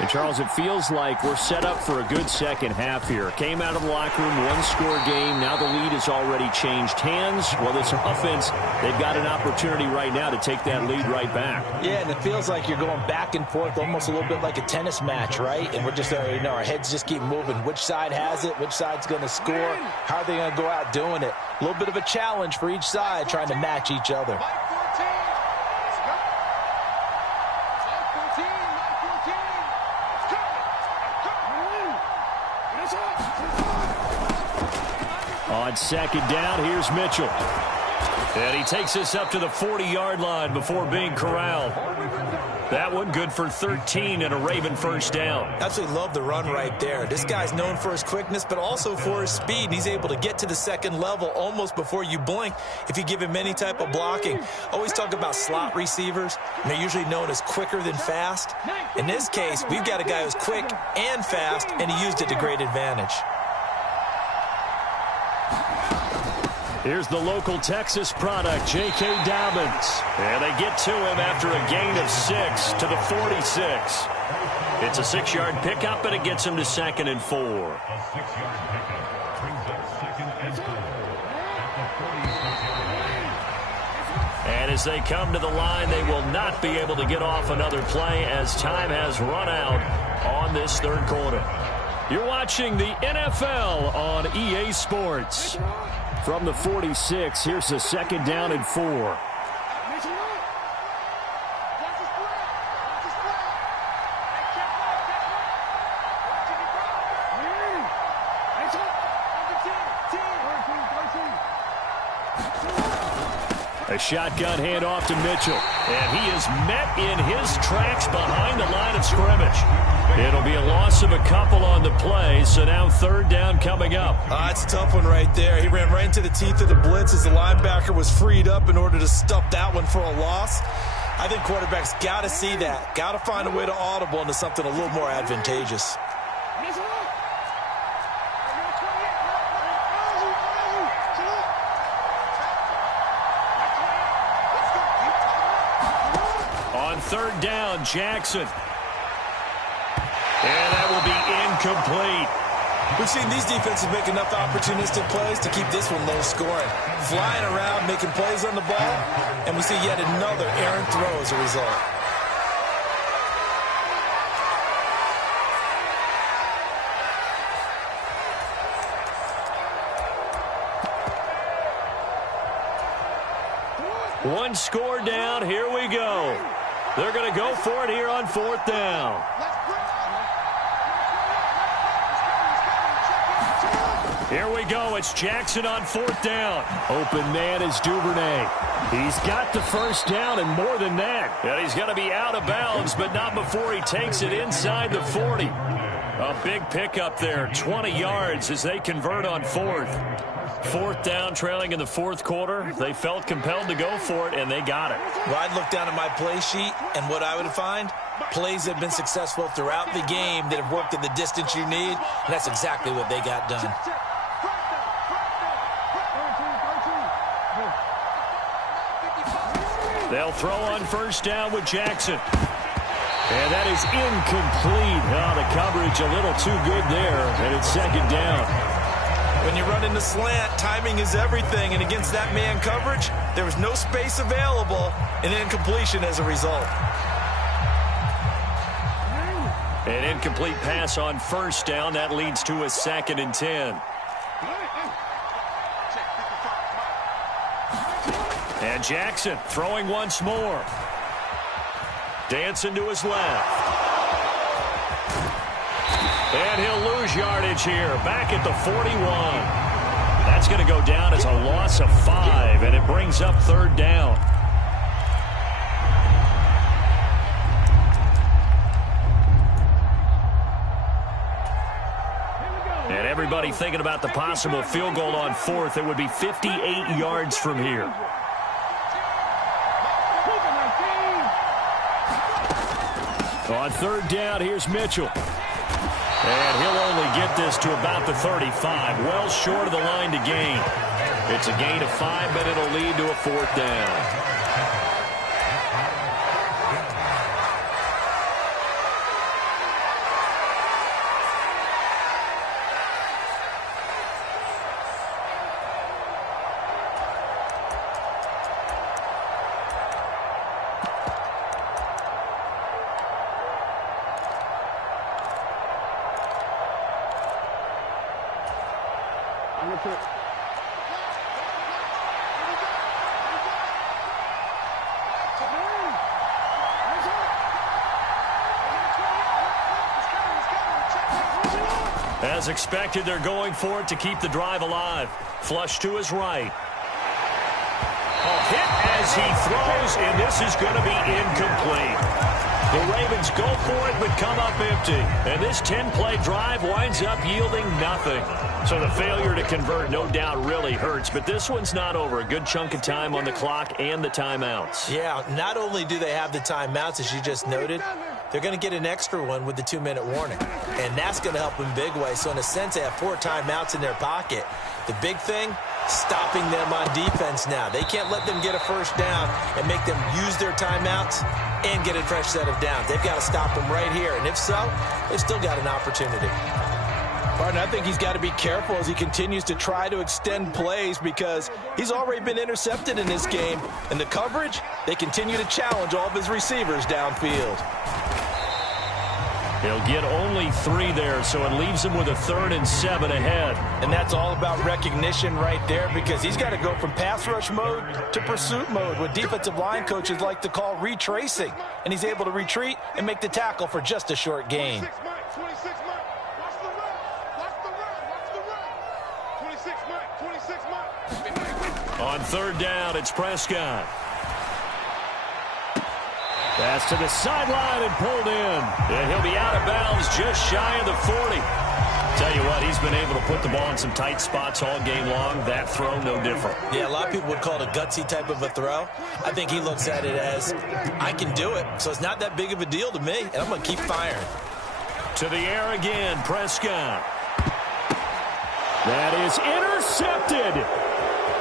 And, Charles, it feels like we're set up for a good second half here. Came out of the locker room, 1-score game. Now the lead has already changed hands. Well, this offense, they've got an opportunity right now to take that lead right back. Yeah, and it feels like you're going back and forth, almost a little bit like a tennis match, right? And we're just, our heads just keep moving. Which side has it? Which side's going to score? How are they going to go out doing it? A little bit of a challenge for each side, trying to match each other. On second down, here's Mitchell. And he takes this up to the 40-yard line before being corralled. That one good for 13 and a Raven first down. Absolutely love the run right there. This guy's known for his quickness, but also for his speed. He's able to get to the second level almost before you blink if you give him any type of blocking. Always talk about slot receivers, and they're usually known as quicker than fast. In this case, we've got a guy who's quick and fast, and he used it to great advantage. Here's the local Texas product, J.K. Dobbins. And they get to him after a gain of 6 to the 46. It's a 6-yard pickup, and it gets him to 2nd and 4. And as they come to the line, they will not be able to get off another play as time has run out on this third quarter. You're watching the NFL on EA Sports. From the 46, here's the 2nd down and 4. A shotgun handoff to Mitchell. And he is met in his tracks behind the line of scrimmage. It'll be a loss of a couple on the play, so now 3rd down coming up. It's a tough one right there. He ran right into the teeth of the blitz as the linebacker was freed up in order to stuff that one for a loss. I think quarterbacks got to see that. Got to find a way to audible into something a little more advantageous. On 3rd down, Jackson. And that will be incomplete. We've seen these defenses make enough opportunistic plays to keep this one low scoring. Flying around, making plays on the ball, and we see yet another errant throw as a result. One score down. Here we go. They're going to go for it here on 4th down. Here we go. It's Jackson on 4th down. Open man is Duvernay. He's got the first down and more than that. And he's going to be out of bounds, but not before he takes it inside the 40. A big pickup there, 20 yards as they convert on 4th. 4th down, trailing in the 4th quarter. They felt compelled to go for it, and they got it. Well, I'd look down at my play sheet, and what I would find, plays have been successful throughout the game that have worked at the distance you need, and that's exactly what they got done. They'll throw on 1st down with Jackson. And that is incomplete. Oh, the coverage a little too good there, and it's second down. When you run in the slant, timing is everything, and against that man coverage, there was no space available, and incompletion as a result. An incomplete pass on first down. That leads to a 2nd and 10. And Jackson throwing once more. Dancing to his left. And he'll lose yardage here. Back at the 41. That's going to go down as a loss of 5, and it brings up 3rd down. And everybody thinking about the possible field goal on 4th. It would be 58 yards from here. On 3rd down, here's Mitchell. And he'll only get this to about the 35, well short of the line to gain. It's a gain of 5, but it'll lead to a 4th down. As expected, they're going for it to keep the drive alive. Flush to his right. Hit as he throws, and this is going to be incomplete. The Ravens go for it, but come up empty. And this 10-play drive winds up yielding nothing. So the failure to convert, no doubt, really hurts. But this one's not over. A good chunk of time on the clock and the timeouts. Yeah, not only do they have the timeouts, as you just noted, they're going to get an extra one with the 2-minute warning. And that's going to help in big way. So in a sense, they have 4 timeouts in their pocket. The big thing, stopping them on defense now. They can't let them get a first down and make them use their timeouts and get a fresh set of downs. They've got to stop them right here. And if so, they've still got an opportunity. Pardon, I think he's got to be careful as he continues to try to extend plays because he's already been intercepted in this game. And the coverage, they continue to challenge all of his receivers downfield. He'll get only 3 there, so it leaves him with a 3rd and 7 ahead. And that's all about recognition right there because he's got to go from pass rush mode to pursuit mode, what defensive line coaches like to call retracing. And he's able to retreat and make the tackle for just a short gain. On 3rd down, it's Prescott. Pass to the sideline and pulled in. And he'll be out of bounds just shy of the 40. Tell you what, he's been able to put the ball in some tight spots all game long. That throw, no different. Yeah, a lot of people would call it a gutsy type of a throw. I think he looks at it as, I can do it, so it's not that big of a deal to me, and I'm going to keep firing. To the air again, Prescott. That is intercepted.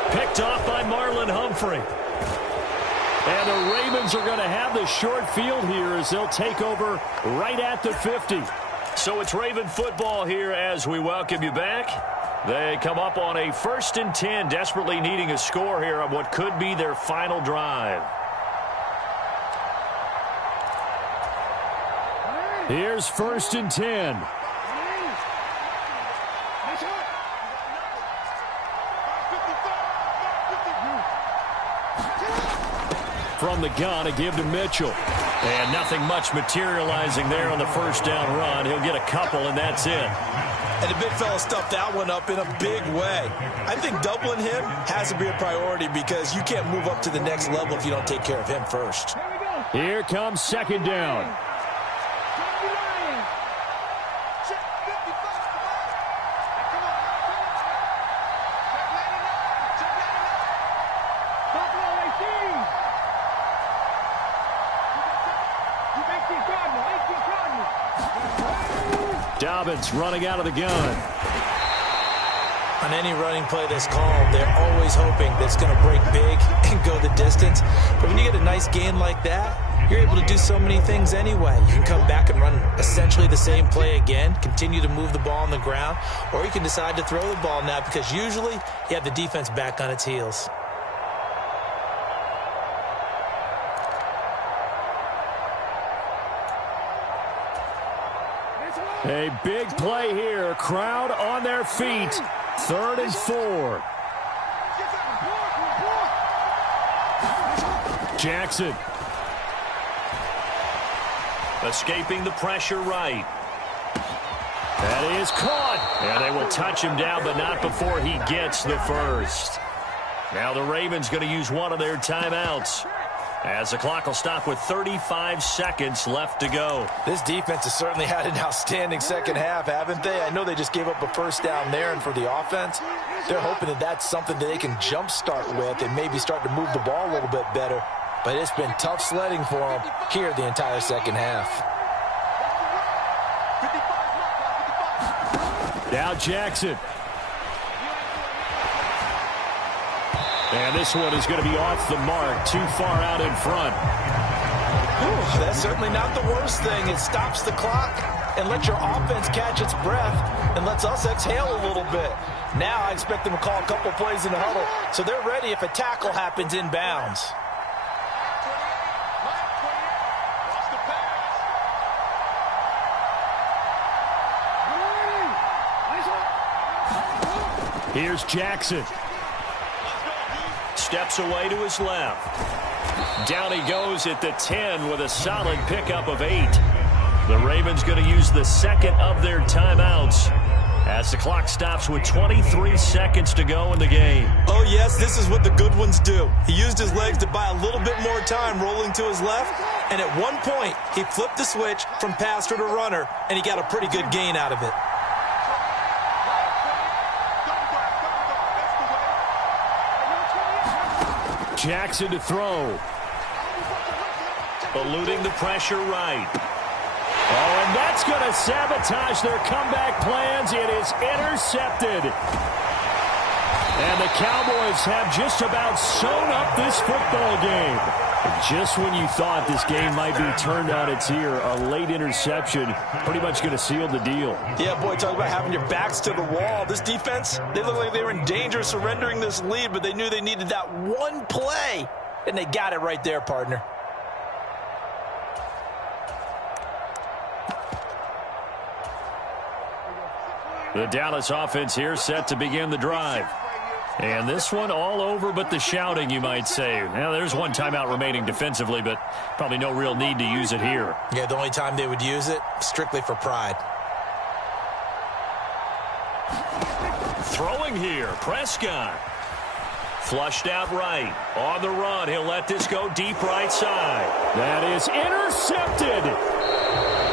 Picked off by Marlon Humphrey. And the Ravens are going to have the short field here as they'll take over right at the 50. So it's Raven football here as we welcome you back. They come up on a 1st and 10, desperately needing a score here on what could be their final drive. Here's 1st and 10. From the gun, a give to Mitchell. And nothing much materializing there on the 1st down run. He'll get a couple, and that's it. And the big fella stuffed that one up in a big way. I think doubling him has to be a priority because you can't move up to the next level if you don't take care of him first. Here comes 2nd down. Dobbins running out of the gun. On any running play that's called, they're always hoping that it's going to break big and go the distance. But when you get a nice gain like that, you're able to do so many things anyway. You can come back and run essentially the same play again, continue to move the ball on the ground, or you can decide to throw the ball now because usually you have the defense back on its heels. A big play here. Crowd on their feet. 3rd and 4. Jackson. Escaping the pressure right. That is caught. And they will touch him down, but not before he gets the first. Now the Ravens going to use one of their timeouts, as the clock will stop with 35 seconds left to go. This defense has certainly had an outstanding second half, haven't they? I know they just gave up a first down there, and for the offense, they're hoping that that's something that they can jumpstart with and maybe start to move the ball a little bit better. But it's been tough sledding for them here the entire second half. Now Jackson. And this one is going to be off the mark, too far out in front. Ooh, that's certainly not the worst thing. It stops the clock and lets your offense catch its breath and lets us exhale a little bit. Now I expect them to call a couple plays in the huddle, so they're ready if a tackle happens inbounds. Here's Jackson. Steps away to his left. Down he goes at the 10 with a solid pickup of 8. The Ravens going to use the second of their timeouts as the clock stops with 23 seconds to go in the game. Oh, yes, this is what the good ones do. He used his legs to buy a little bit more time rolling to his left, and at one point, he flipped the switch from passer to runner, and he got a pretty good gain out of it. Jackson to throw. Eluding the pressure right. Oh, and that's going to sabotage their comeback plans. It is intercepted. And the Cowboys have just about sewn up this football game. Just when you thought this game might be turned on its ear, a late interception pretty much going to seal the deal. Yeah, boy, talk about having your backs to the wall. This defense, they look like they were in danger of surrendering this lead, but they knew they needed that one play, and they got it right there, partner. The Dallas offense here set to begin the drive. And this one all over but the shouting, you might say. Now, there's one timeout remaining defensively, but probably no real need to use it here. Yeah, the only time they would use it, strictly for pride. Throwing here, Prescott. Flushed out right. On the run, he'll let this go deep right side. That is intercepted.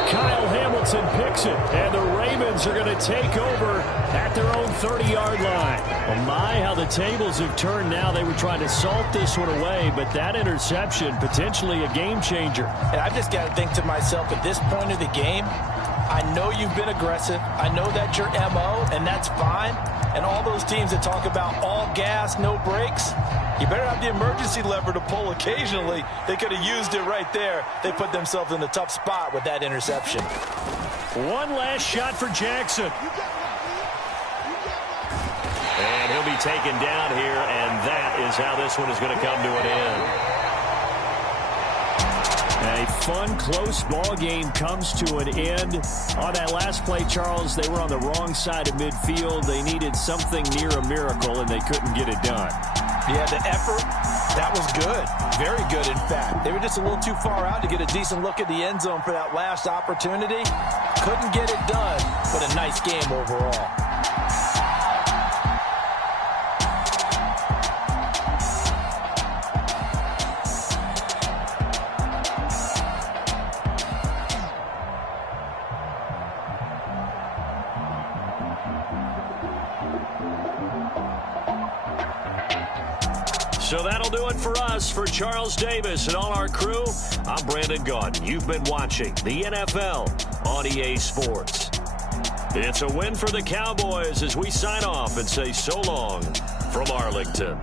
Kyle Hamilton picks it, and the Ravens are going to take over at their own 30-yard line. Oh my, how the tables have turned now. They were trying to salt this one away, but that interception, potentially a game changer. And I've just got to think to myself, at this point of the game, I know you've been aggressive. I know that's your MO, and that's fine. And all those teams that talk about all gas, no brakes, you better have the emergency lever to pull occasionally. They could have used it right there. They put themselves in a tough spot with that interception. One last shot for Jackson. And he'll be taken down here, and that is how this one is going to come to an end. A fun, close ball game comes to an end. On that last play, Charles, they were on the wrong side of midfield. They needed something near a miracle, and they couldn't get it done. Yeah, the effort, that was good. Very good, in fact. They were just a little too far out to get a decent look at the end zone for that last opportunity. Couldn't get it done, but a nice game overall. So that'll do it for us. For Charles Davis and all our crew, I'm Brandon Gaudin. You've been watching the NFL on EA Sports. It's a win for the Cowboys as we sign off and say so long from Arlington.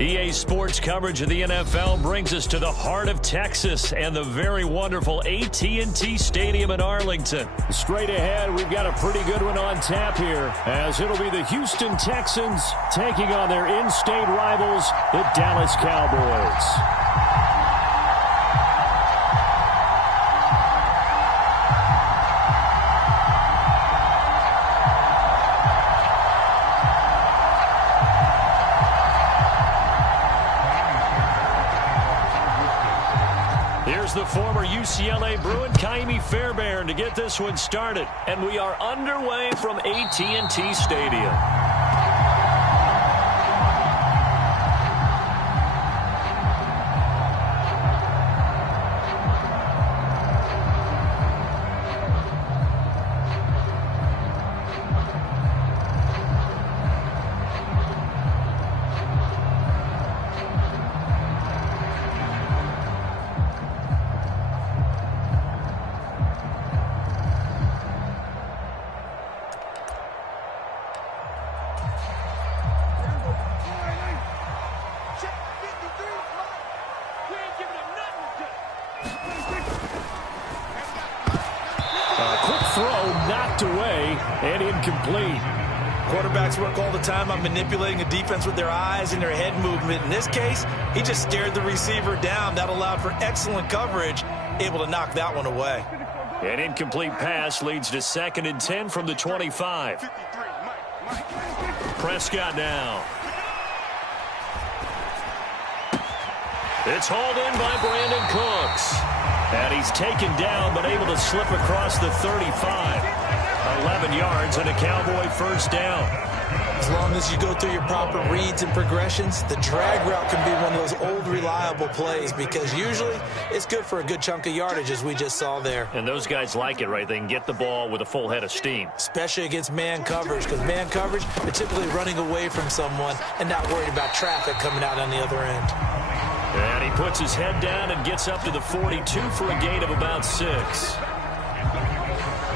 EA Sports coverage of the NFL brings us to the heart of Texas and the very wonderful AT&T Stadium in Arlington. Straight ahead, we've got a pretty good one on tap here, as it'll be the Houston Texans taking on their in-state rivals, the Dallas Cowboys. The former UCLA Bruin, Kaimi Fairbairn, to get this one started. And we are underway from AT&T Stadium. Away and incomplete. Quarterbacks work all the time on manipulating a defense with their eyes and their head movement. In this case, he just stared the receiver down. That allowed for excellent coverage, able to knock that one away. An incomplete pass leads to 2nd and 10 from the 25. Prescott now. It's hauled in by Brandon Cooks. And he's taken down, but able to slip across the 35. 11 yards and a Cowboy first down. As long as you go through your proper reads and progressions, the drag route can be one of those old reliable plays because usually it's good for a good chunk of yardage, as we just saw there. And those guys like it, right? They can get the ball with a full head of steam. Especially against man coverage, because man coverage, they're typically running away from someone and not worried about traffic coming out on the other end. And he puts his head down and gets up to the 42 for a gain of about 6.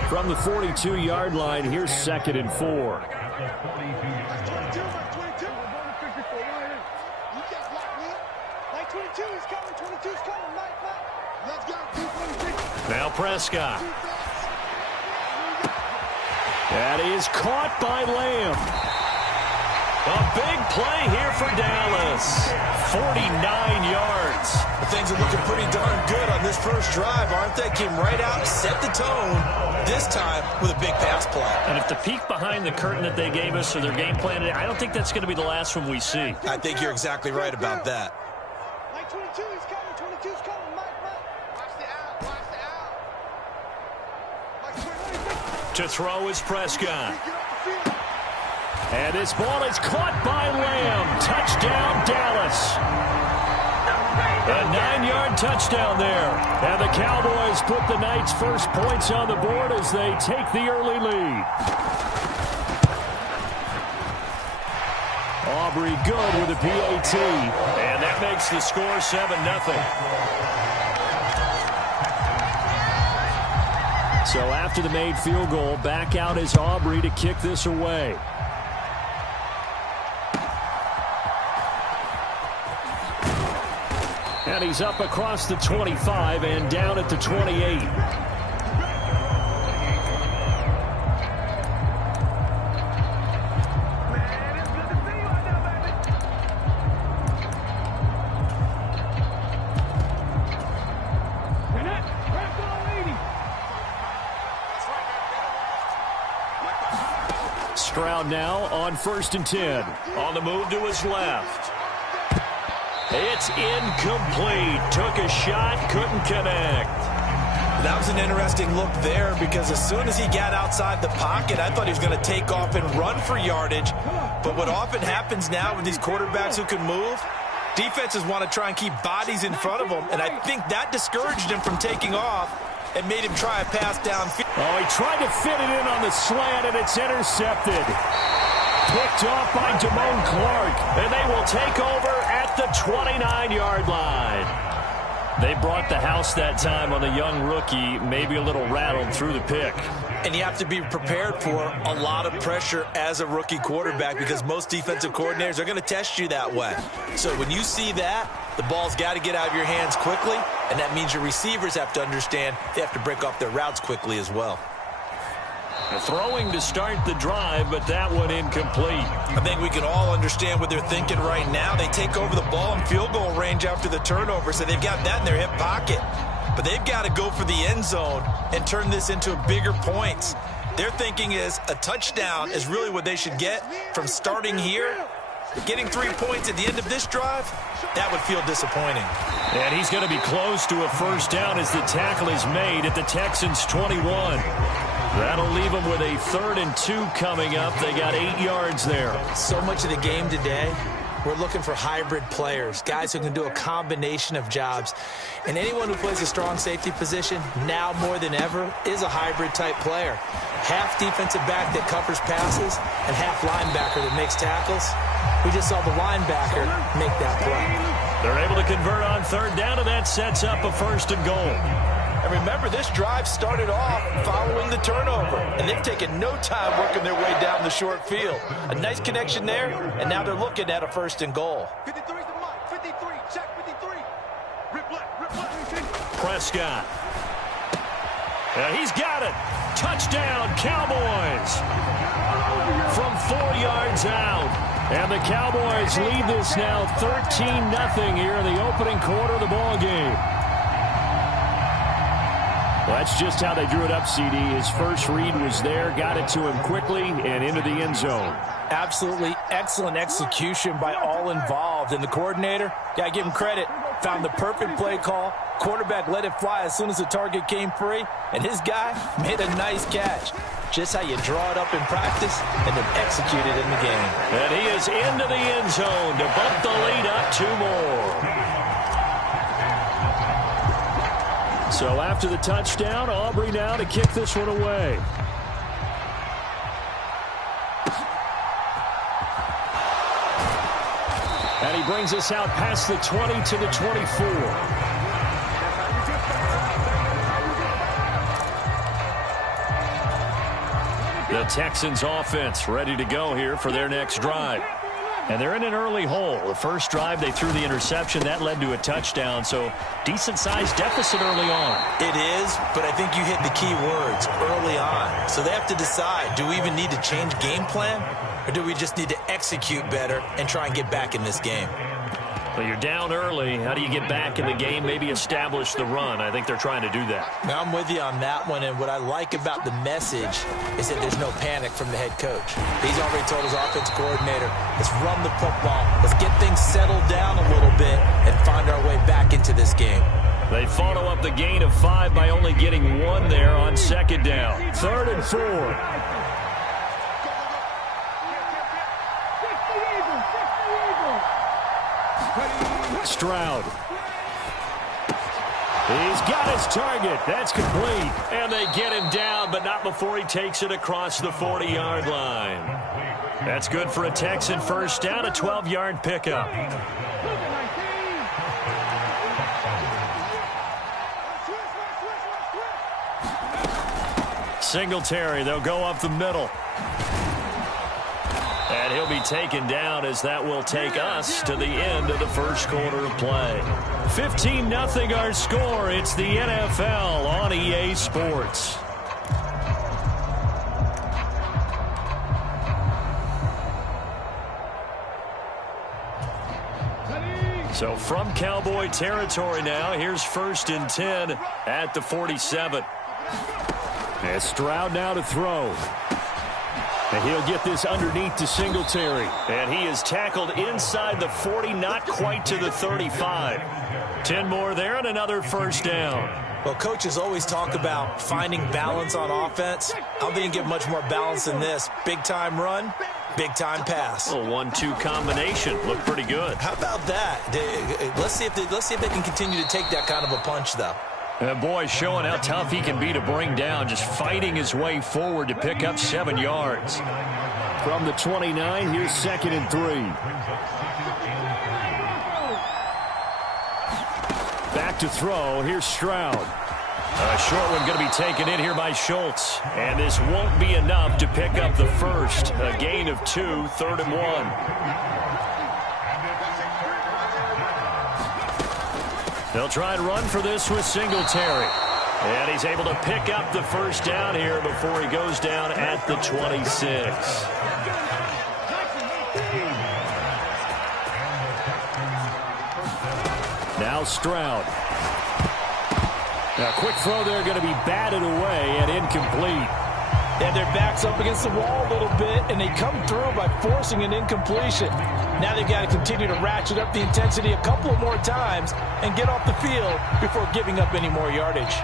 From the 42-yard line, here's 2nd and 4. Now Prescott. That is caught by Lamb. A big play here for Dallas. 49 yards. Things are looking pretty darn good on this first drive, aren't they? Came right out, set the tone, this time with a big pass play. And if the peek behind the curtain that they gave us or their game plan, I don't think that's going to be the last one we see. I think you're exactly right about that. Mike 22, he's coming. 22's coming. Mike. Watch the out. To throw is Prescott. And this ball is caught by Lamb. Touchdown, Dallas. A 9-yard touchdown there. And the Cowboys put the Knights' first points on the board as they take the early lead. Aubrey good with a PAT. And that makes the score 7-0. So after the made field goal, back out is Aubrey to kick this away. And he's up across the 25 and down at the 28. Stroud now on 1st and 10. On the move to his left. It's incomplete. Took a shot, couldn't connect. That was an interesting look there because as soon as he got outside the pocket, I thought he was going to take off and run for yardage. But what often happens now with these quarterbacks who can move, defenses want to try and keep bodies in front of them, and I think that discouraged him from taking off and made him try a pass downfield. Oh, he tried to fit it in on the slant, and it's intercepted. Picked off by Damone Clark, and they will take over at the 29-yard line. They brought the house that time on the young rookie, maybe a little rattled through the pick. And you have to be prepared for a lot of pressure as a rookie quarterback because most defensive coordinators are going to test you that way. So when you see that, the ball's got to get out of your hands quickly, and that means your receivers have to understand they have to break off their routes quickly as well. Throwing to start the drive, but that one incomplete. I think we can all understand what they're thinking right now. They take over the ball in field goal range after the turnover, so they've got that in their hip pocket. But they've got to go for the end zone and turn this into bigger points. Their thinking is a touchdown is really what they should get from starting here. Getting 3 points at the end of this drive, that would feel disappointing. And he's going to be close to a first down as the tackle is made at the Texans' 21. That'll leave them with a 3rd and 2 coming up. They got 8 yards there. So much of the game today, we're looking for hybrid players, guys who can do a combination of jobs. And anyone who plays a strong safety position, now more than ever, is a hybrid type player. Half defensive back that covers passes and half linebacker that makes tackles. We just saw the linebacker make that play. They're able to convert on 3rd down, and that sets up a 1st and goal. And remember, this drive started off following the turnover, and they've taken no time working their way down the short field. A nice connection there, and now they're looking at a 1st and goal. 53's the mark. 53, check 53. Rip left. Prescott. He's got it. Touchdown, Cowboys. From 4 yards out. And the Cowboys lead this now 13-0 here in the opening quarter of the ball game. Well, that's just how they drew it up, CD. His first read was there, got it to him quickly, and into the end zone. Absolutely excellent execution by all involved. And the coordinator, got to give him credit, found the perfect play call. Quarterback let it fly as soon as the target came free, and his guy made a nice catch. Just how you draw it up in practice and then execute it in the game. And he is into the end zone to bump the lead up 2 more. So after the touchdown, Aubrey now to kick this one away. And he brings us out past the 20 to the 24. The Texans offense ready to go here for their next drive. And they're in an early hole. The first drive, they threw the interception. That led to a touchdown, so decent-sized deficit early on. It is, but I think you hit the key words, early on. So they have to decide, do we even need to change game plan, or do we just need to execute better and try and get back in this game? Well, you're down early. How do you get back in the game, maybe establish the run? I think they're trying to do that. Now, I'm with you on that one, and what I like about the message is that there's no panic from the head coach. He's already told his offense coordinator, let's run the football, let's get things settled down a little bit and find our way back into this game. They follow up the gain of 5 by only getting 1 there on second down. 3rd and 4. Stroud. He's got his target. That's complete. And they get him down, but not before he takes it across the 40-yard line. That's good for a Texan first down, a 12-yard pickup. Singletary, they'll go up the middle. And he'll be taken down as that will take us to the end of the first quarter of play. 15-0 our score. It's the NFL on EA Sports. So from Cowboy territory now, here's 1st and 10 at the 47. And Stroud now to throw. And he'll get this underneath to Singletary. And he is tackled inside the 40, not quite to the 35. 10 more there and another first down. Well, coaches always talk about finding balance on offense. I don't think you get much more balance than this. Big-time run, big-time pass. A 1-2 combination. Looked pretty good. How about that? Let's see if they can continue to take that kind of a punch, though. And boy, showing how tough he can be to bring down, just fighting his way forward to pick up 7 yards. From the 29, here's 2nd and 3. Back to throw. Here's Stroud. A short one going to be taken in here by Schultz. And this won't be enough to pick up the first. A gain of 2, 3rd and 1. They'll try and run for this with Singletary. And he's able to pick up the first down here before he goes down at the 26. Now Stroud. Now, quick throw there going to be batted away and incomplete. And their back's up against the wall a little bit, and they come through by forcing an incompletion. Now they've got to continue to ratchet up the intensity a couple of more times and get off the field before giving up any more yardage.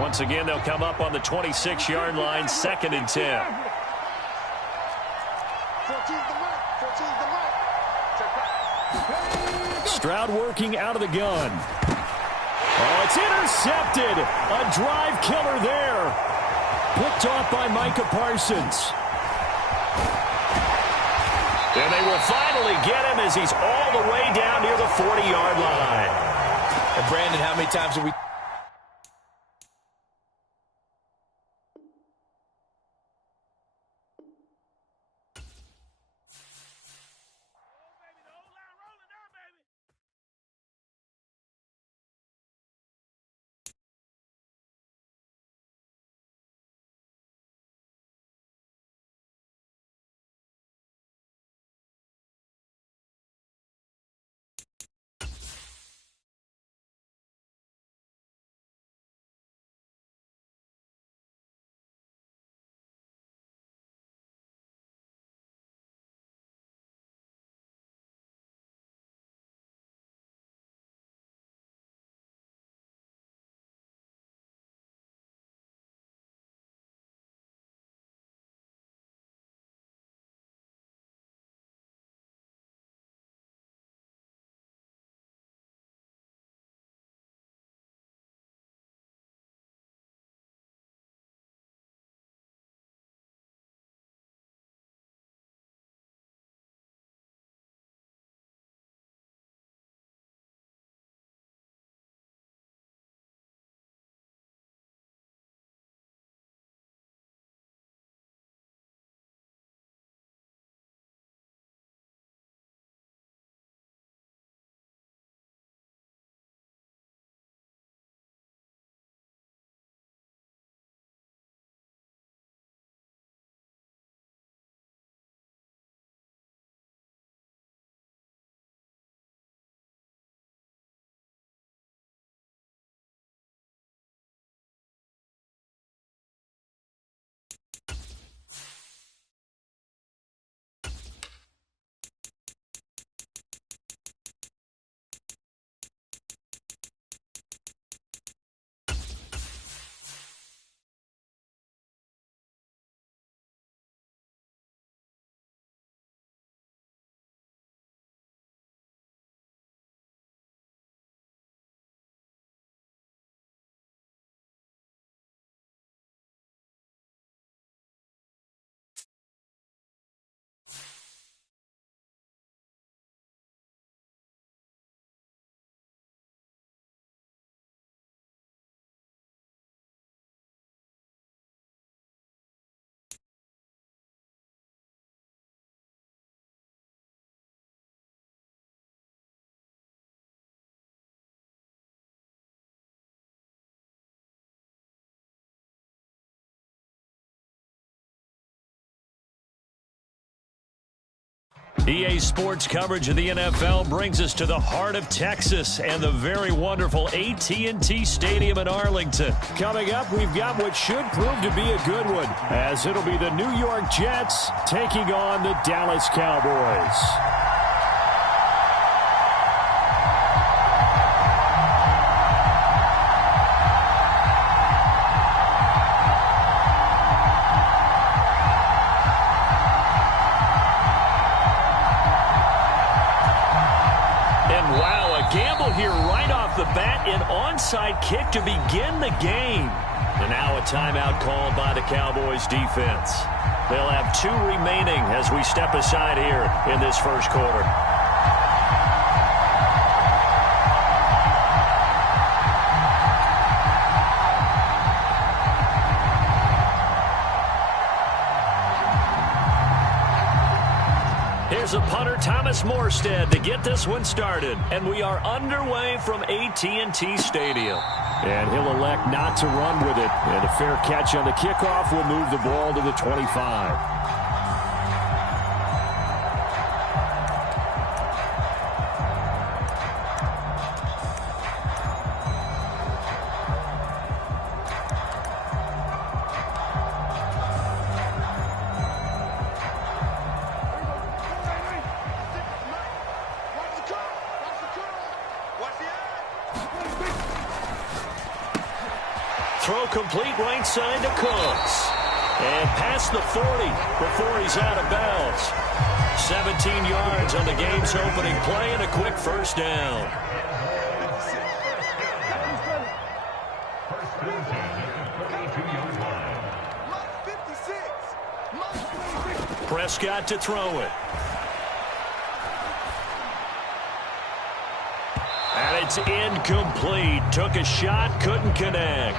Once again, they'll come up on the 26-yard line, 2nd and 10. Stroud working out of the gun. Oh, it's intercepted. A drive killer there. Picked off by Micah Parsons. And they will finally get him as he's all the way down near the 40-yard line. And Brandon, how many times have we EA Sports coverage of the NFL brings us to the heart of Texas and the very wonderful AT&T Stadium in Arlington. Coming up, we've got what should prove to be a good one, as it'll be the New York Jets taking on the Dallas Cowboys. Here right off the bat, an onside kick to begin the game. And now a timeout called by the Cowboys defense. They'll have 2 remaining as we step aside here in this first quarter. Here's a punter, Thomas Morstead, to get this one started. And we are underway from AT&T Stadium. And he'll elect not to run with it. And a fair catch on the kickoff will move the ball to the 25. Throw complete right side to Cooks. And past the 40 before he's out of bounds. 17 yards on the game's opening play and a quick first down. Prescott to throw it. And it's incomplete. Took a shot, couldn't connect.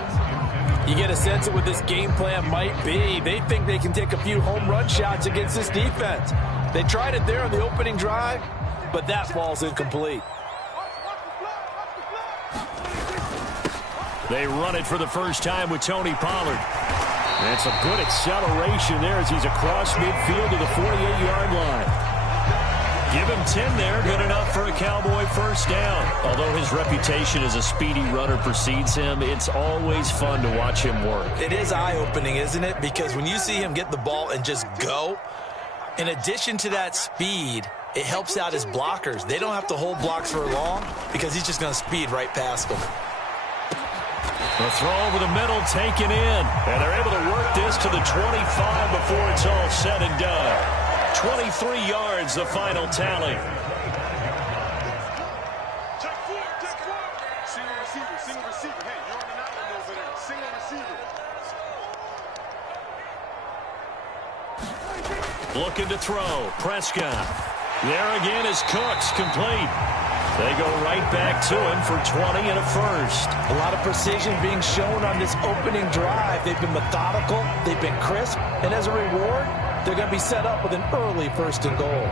You get a sense of what this game plan might be. They think they can take a few home run shots against this defense. They tried it there on the opening drive, but that ball's incomplete. They run it for the first time with Tony Pollard. And some good acceleration there as he's across midfield to the 48-yard line. Give him 10 there, good enough for a Cowboy first down. Although his reputation as a speedy runner precedes him, it's always fun to watch him work. It is eye-opening, isn't it? Because when you see him get the ball and just go, in addition to that speed, it helps out his blockers. They don't have to hold blocks for long because he's just going to speed right past them. The throw over the middle, taken in. And they're able to work this to the 25 before it's all said and done. 23 yards, the final tally. Single receiver. Hey, you're on an island over there. Single receiver. Looking to throw. Prescott. There again is Cooks, complete. They go right back to him for 20 and a first. A lot of precision being shown on this opening drive. They've been methodical. They've been crisp. And as a reward, they're going to be set up with an early first and goal.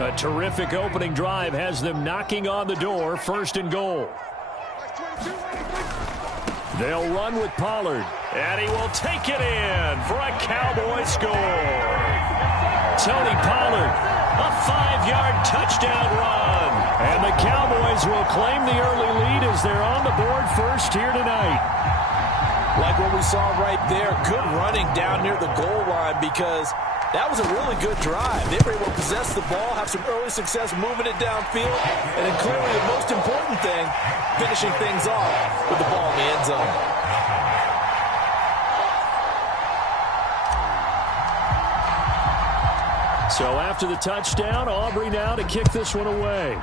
A terrific opening drive has them knocking on the door, first and goal. They'll run with Pollard, and he will take it in for a Cowboy score. Tony Pollard, a 5-yard touchdown run. And the Cowboys will claim the early lead as they're on the board first here tonight. Like what we saw right there, good running down near the goal line because that was a really good drive. They were able to possess the ball, have some early success moving it downfield, and then clearly the most important thing, finishing things off with the ball in the end zone. So after the touchdown, Aubrey now to kick this one away.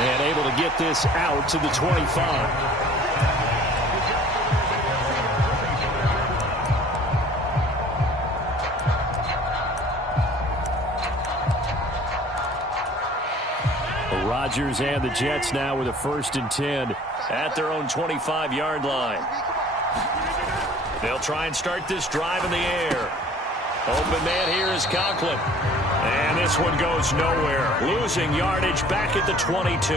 And able to get this out to the 25. Rodgers and the Jets now with a 1st and 10 at their own 25-yard line. They'll try and start this drive in the air. Open man here is Conklin. And this one goes nowhere. Losing yardage back at the 22.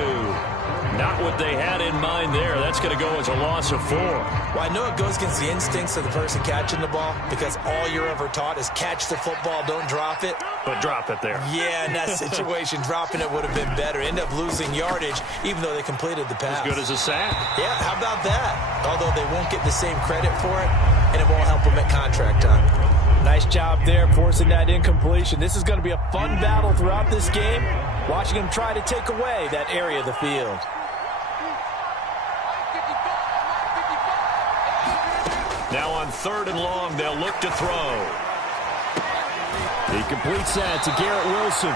Not what they had in mind there. That's going to go as a loss of 4. Well, I know it goes against the instincts of the person catching the ball because all you're ever taught is catch the football, don't drop it. But drop it there. Yeah, in that situation, dropping it would have been better. End up losing yardage, even though they completed the pass. As good as a sack. Yeah, how about that? Although they won't get the same credit for it, and it won't help them at contract time. Nice job there forcing that incompletion. This is going to be a fun battle throughout this game, watching him try to take away that area of the field. Now on 3rd and long, they'll look to throw. He completes that to Garrett Wilson.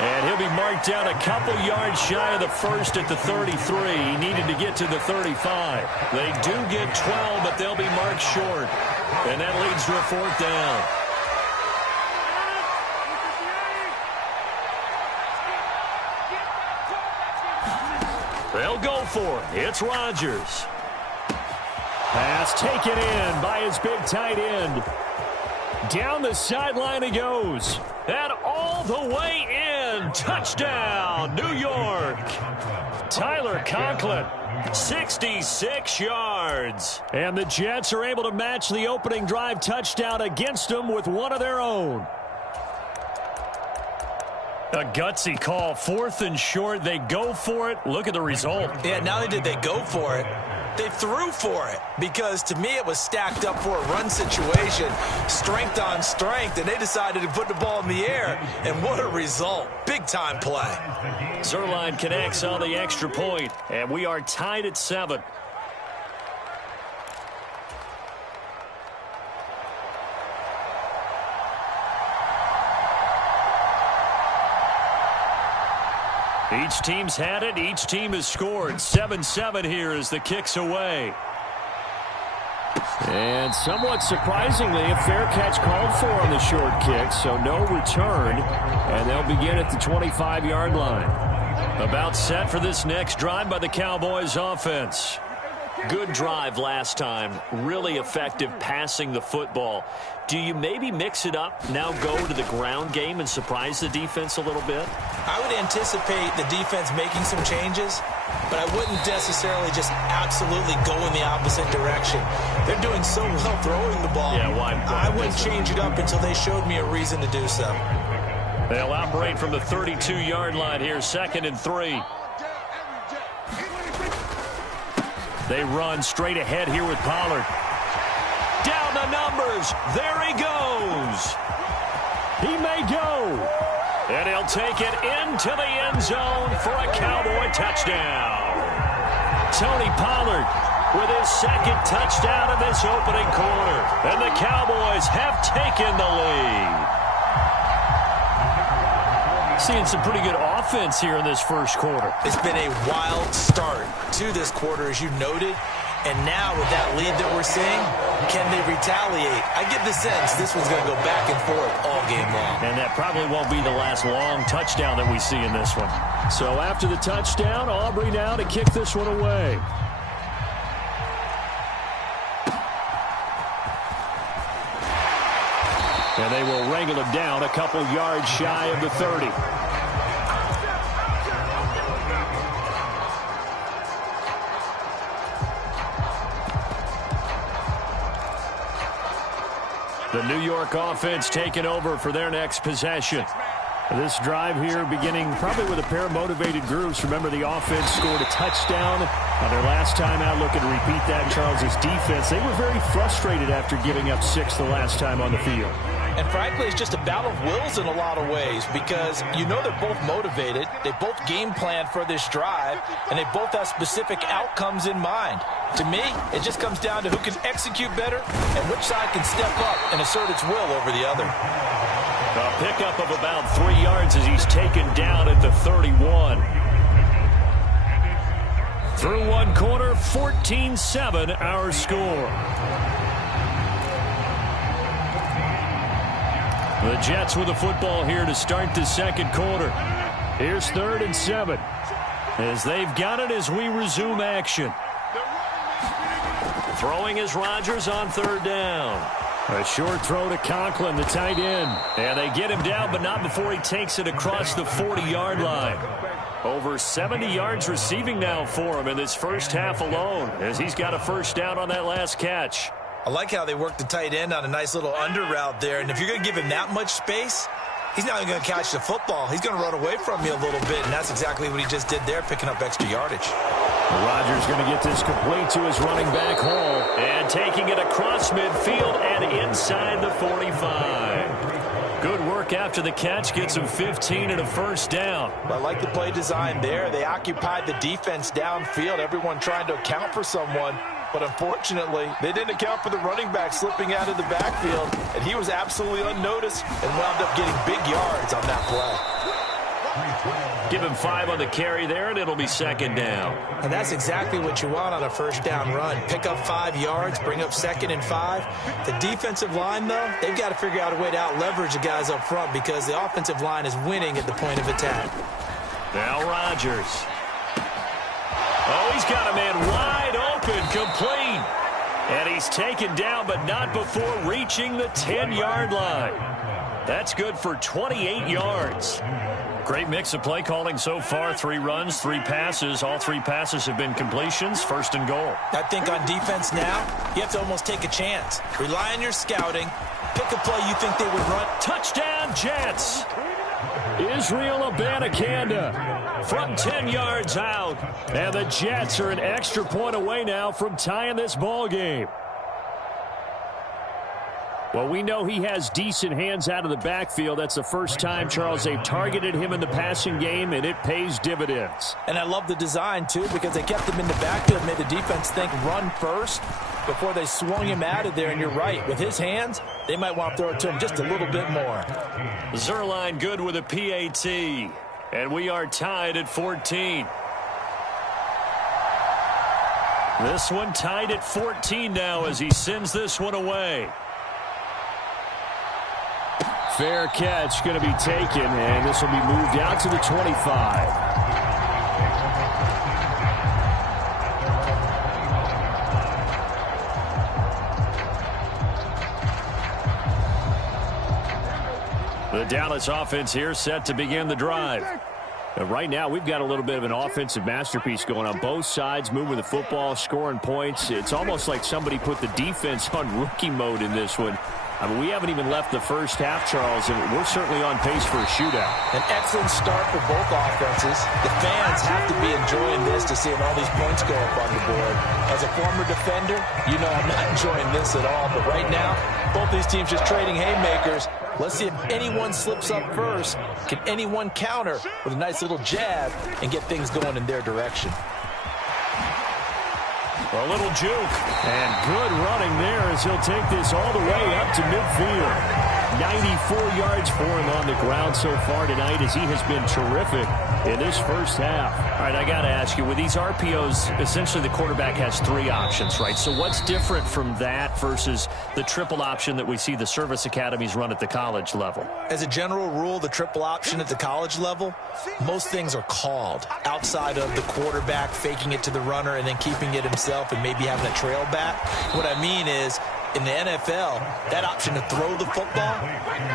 And he'll be marked down a couple yards shy of the first at the 33. He needed to get to the 35. They do get 12, but they'll be marked short. And that leads to a 4th down. They'll go for it. It's Rodgers. Pass taken in by his big tight end. Down the sideline he goes. And all the way in. Touchdown, New York. Tyler Conklin, 66 yards. And the Jets are able to match the opening drive touchdown against them with one of their own. A gutsy call. 4th and short. They go for it. Look at the result. Yeah, not only did they go for it, they threw for it, because to me it was stacked up for a run situation, strength on strength, and they decided to put the ball in the air, and what a result. Big-time play. Zerline connects on the extra point, and we are tied at 7. Each team's had it. Each team has scored. 7-7 here as the kick's away. And somewhat surprisingly, a fair catch called for on the short kick, so no return. And they'll begin at the 25-yard line. About set for this next drive by the Cowboys offense. Good drive last time. Really effective passing the football. Do you maybe mix it up, now go to the ground game and surprise the defense a little bit? I would anticipate the defense making some changes, but I wouldn't necessarily just absolutely go in the opposite direction. They're doing so well throwing the ball. Yeah, I wouldn't change it up until they showed me a reason to do so. They'll operate from the 32-yard line here, 2nd and 3. They run straight ahead here with Pollard. Down the numbers. There he goes. He may go. And he'll take it into the end zone for a Cowboy touchdown. Tony Pollard with his 2nd touchdown of this opening quarter. And the Cowboys have taken the lead. Seeing some pretty good offense here in this first quarter. It's been a wild start to this quarter, as you noted. And now with that lead that we're seeing, can they retaliate? I get the sense this one's going to go back and forth all game long. And that probably won't be the last long touchdown that we see in this one. So after the touchdown, Aubrey now to kick this one away. And they will wrangle him down a couple yards shy of the 30. The New York offense taking over for their next possession. This drive here beginning probably with a pair of motivated groups. Remember, the offense scored a touchdown on their last time out. Looking to repeat that. Charles's defense, they were very frustrated after giving up 6 the last time on the field. And frankly, it's just a battle of wills in a lot of ways, because you know they're both motivated. They both game plan for this drive, and they both have specific outcomes in mind. To me, it just comes down to who can execute better and which side can step up and assert its will over the other. A pickup of about 3 yards as he's taken down at the 31. Through one quarter, 14-7 our score. The Jets with the football here to start the second quarter. Here's 3rd and 7. As they've got it as we resume action. Throwing is Rodgers on 3rd down. A short throw to Conklin, the tight end. And they get him down, but not before he takes it across the 40-yard line. Over 70 yards receiving now for him in this first half alone, as he's got a first down on that last catch. I like how they work the tight end on a nice little under route there. And if you're going to give him that much space, he's not even going to catch the football. He's going to run away from you a little bit, and that's exactly what he just did there, picking up extra yardage. Rodgers going to get this complete to his running back Hall. And taking it across midfield and inside the 45. Good work after the catch. Gets him 15 and a first down. I like the play design there. They occupied the defense downfield, everyone trying to account for someone. But unfortunately, they didn't account for the running back slipping out of the backfield, and he was absolutely unnoticed and wound up getting big yards on that play. Give him 5 on the carry there, and it'll be second down. And that's exactly what you want on a first down run. Pick up 5 yards, bring up 2nd and 5. The defensive line, though, they've got to figure out a way to out-leverage the guys up front because the offensive line is winning at the point of attack. Now Rodgers. Oh, he's got a man wide open, complete. And he's taken down, but not before reaching the 10-yard line. That's good for 28 yards. Great mix of play calling so far. 3 runs, 3 passes. All 3 passes have been completions. First and goal. I think on defense now, you have to almost take a chance. Rely on your scouting. Pick a play you think they would run. Touchdown, Jets. Israel Abanikanda from 10 yards out. And the Jets are an extra point away now from tying this ball game. Well, we know he has decent hands out of the backfield. That's the first time, Charles, they've targeted him in the passing game, and it pays dividends. And I love the design, too, because they kept him in the backfield, made the defense think run first before they swung him out of there. And you're right, with his hands, they might want to throw it to him just a little bit more. Zerline good with a PAT. And we are tied at 14. This one tied at 14 now as he sends this one away. Fair catch going to be taken, and this will be moved out to the 25. The Dallas offense here set to begin the drive. Right now, we've got a little bit of an offensive masterpiece going on both sides, moving the football, scoring points. It's almost like somebody put the defense on rookie mode in this one. I mean, we haven't even left the first half, Charles, and we're certainly on pace for a shootout. An excellent start for both offenses. The fans have to be enjoying this to seeing all these points go up on the board. As a former defender, you know I'm not enjoying this at all. But right now, both these teams just trading haymakers. Let's see if anyone slips up first. Can anyone counter with a nice little jab and get things going in their direction? A little juke. And good running there as he'll take this all the way up to midfield. 94 yards for him on the ground so far tonight as he has been terrific in this first half. All right, I got to ask you, with these RPOs, essentially the quarterback has 3 options, right? So what's different from that versus the triple option that we see the service academies run at the college level? As a general rule, the triple option at the college level, most things are called outside of the quarterback faking it to the runner and then keeping it himself and maybe having a trail back. What I mean is, in the NFL, that option to throw the football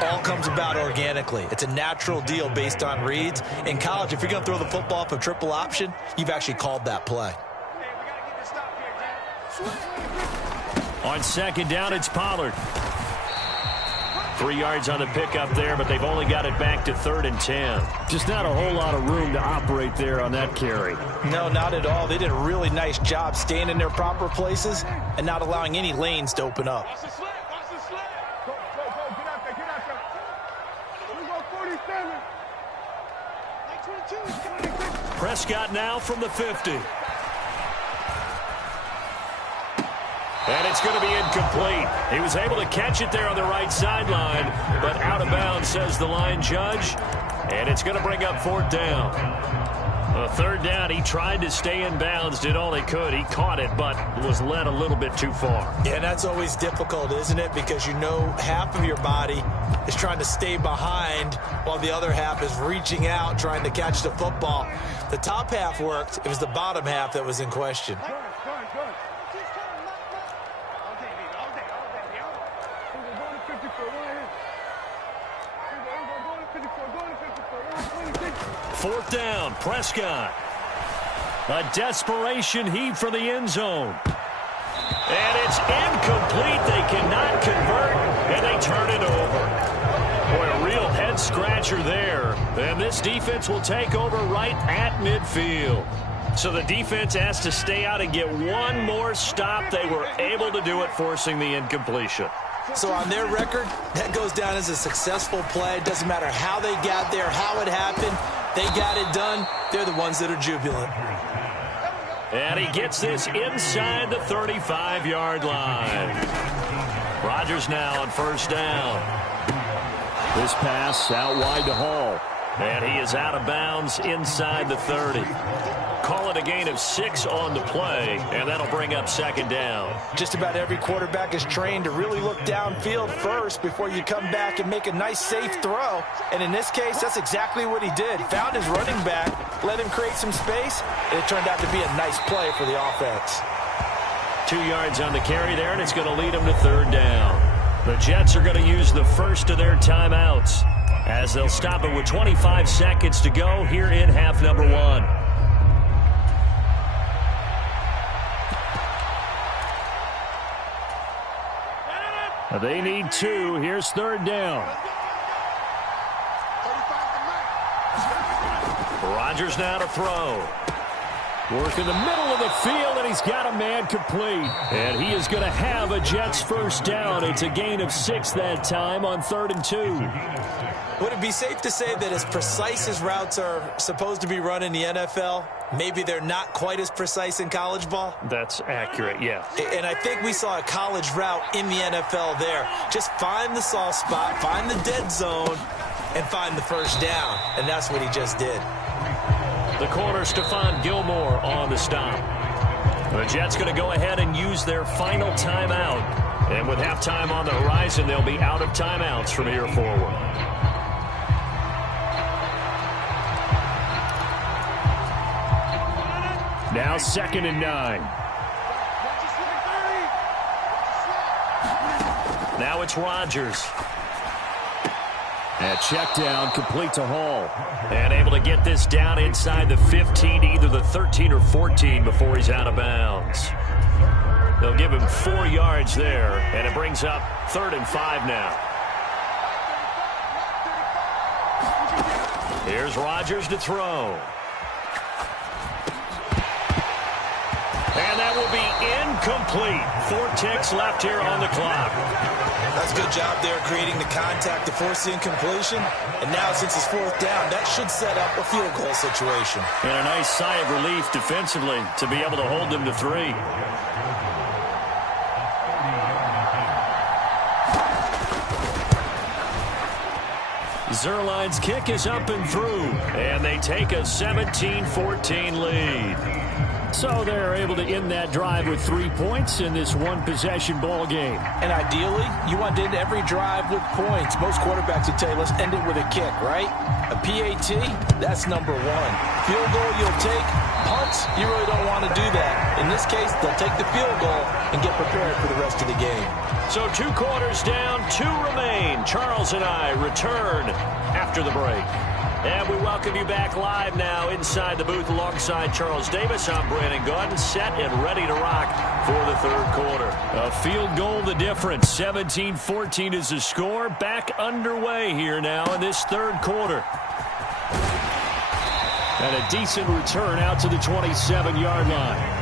all comes about organically. It's a natural deal based on reads. In college, if you're going to throw the football off a triple option, you've actually called that play. On second down, it's Pollard. 3 yards on the pickup there, but they've only got it back to 3rd and 10. Just not a whole lot of room to operate there on that carry. No, not at all. They did a really nice job staying in their proper places and not allowing any lanes to open up. Prescott now from the 50. And it's going to be incomplete. He was able to catch it there on the right sideline, but out of bounds, says the line judge. And it's going to bring up 4th down. 3rd down, he tried to stay in bounds, did all he could. He caught it, but was led a little bit too far. Yeah, that's always difficult, isn't it? Because you know half of your body is trying to stay behind while the other half is reaching out, trying to catch the football. The top half worked. It was the bottom half that was in question. 4th down. Prescott. A desperation heave for the end zone. And it's incomplete. They cannot convert, and they turn it over. Boy, a real head-scratcher there. And this defense will take over right at midfield. So the defense has to stay out and get one more stop. They were able to do it, forcing the incompletion. So on their record, that goes down as a successful play. It doesn't matter how they got there, how it happened. They got it done. They're the ones that are jubilant. And he gets this inside the 35-yard line. Rodgers now on 1st down. This pass out wide to Hall. And he is out of bounds inside the 30. Call it a gain of 6 on the play, and that'll bring up 2nd down. Just about every quarterback is trained to really look downfield first before you come back and make a nice, safe throw. And in this case, that's exactly what he did. Found his running back, let him create some space, and it turned out to be a nice play for the offense. 2 yards on the carry there, and it's going to lead him to 3rd down. The Jets are going to use the first of their timeouts as they'll stop it with 25 seconds to go here in half number 1. They need 2. Here's 3rd down. Rodgers now to throw. Work in the middle of the field, and he's got a man complete. And he is going to have a Jets 1st down. It's a gain of 6 that time on 3rd and 2. Would it be safe to say that as precise as routes are supposed to be run in the NFL, maybe they're not quite as precise in college ball? That's accurate, yeah. And I think we saw a college route in the NFL there. Just find the soft spot, find the dead zone, and find the 1st down. And that's what he just did. The corner, Stephon Gilmore, on the stop. The Jets going to go ahead and use their final timeout. And with halftime on the horizon, they'll be out of timeouts from here forward. Now 2nd and 9. Now it's Rodgers. And check down, complete to Hall. And able to get this down inside the 15, either the 13 or 14 before he's out of bounds. They'll give him 4 yards there, and it brings up 3rd and 5 now. Here's Rodgers to throw. And that will be incomplete. 4 ticks left here on the clock. That's a good job there creating the contact to force the incompletion. And now since it's 4th down, that should set up a field goal situation. And a nice sigh of relief defensively to be able to hold them to 3. Zerline's kick is up and through. And they take a 17-14 lead. So they're able to end that drive with 3 points in this one-possession ball game. And ideally, you want to end every drive with points. Most quarterbacks would tell you, let's end it with a kick, right? A PAT, that's number 1. Field goal you'll take. Punts, you really don't want to do that. In this case, they'll take the field goal and get prepared for the rest of the game. So 2 quarters down, 2 remain. Charles and I return after the break. And we welcome you back live now inside the booth alongside Charles Davis. I'm Brandon Gaudin, set and ready to rock for the 3rd quarter. A field goal the difference. 17-14 is the score. Back underway here now in this 3rd quarter. And a decent return out to the 27-yard line.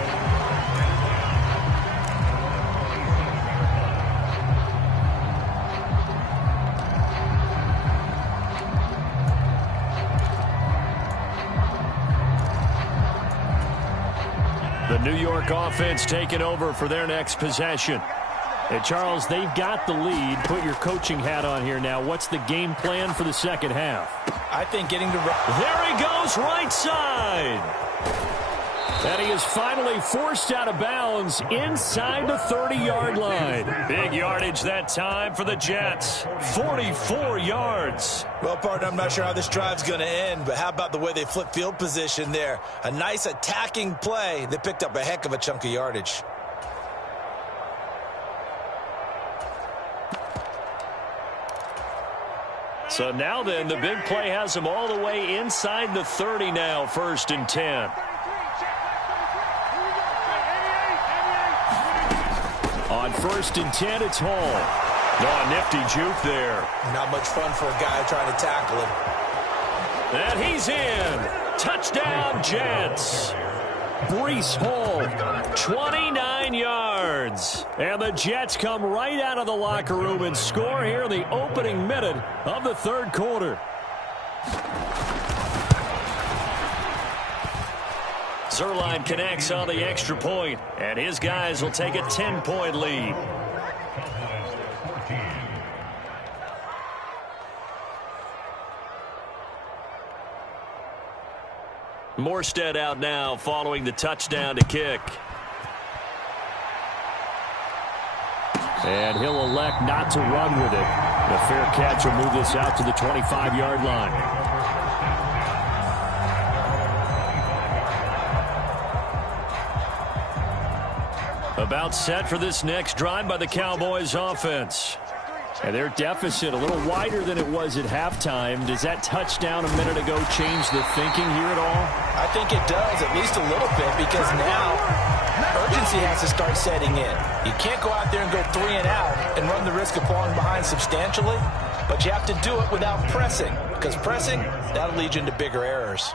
The New York offense taking over for their next possession. And Charles, they've got the lead. Put your coaching hat on here now. What's the game plan for the 2nd half? I think getting to... There he goes, right side. And he is finally forced out of bounds inside the 30-yard line. Big yardage that time for the Jets. 44 yards. Well, partner, I'm not sure how this drive's going to end, but how about the way they flip field position there? A nice attacking play. They picked up a heck of a chunk of yardage. So now then, the big play has them all the way inside the 30 now, 1st and 10. On 1st and 10, it's Hall. Oh, nifty juke there. Not much fun for a guy trying to tackle him. And he's in. Touchdown, Jets. Breece Hall, 29 yards. And the Jets come right out of the locker room and score here in the opening minute of the 3rd quarter. Zuerlein connects on the extra point, and his guys will take a 10-point lead. Morstead out now following the touchdown to kick. And he'll elect not to run with it. The fair catch will move this out to the 25-yard line. About set for this next drive by the Cowboys offense. And their deficit a little wider than it was at halftime. Does that touchdown a minute ago change the thinking here at all? I think it does, at least a little bit, because now urgency has to start setting in. You can't go out there and go 3 and out and run the risk of falling behind substantially, but you have to do it without pressing, because pressing, that'll lead you into bigger errors.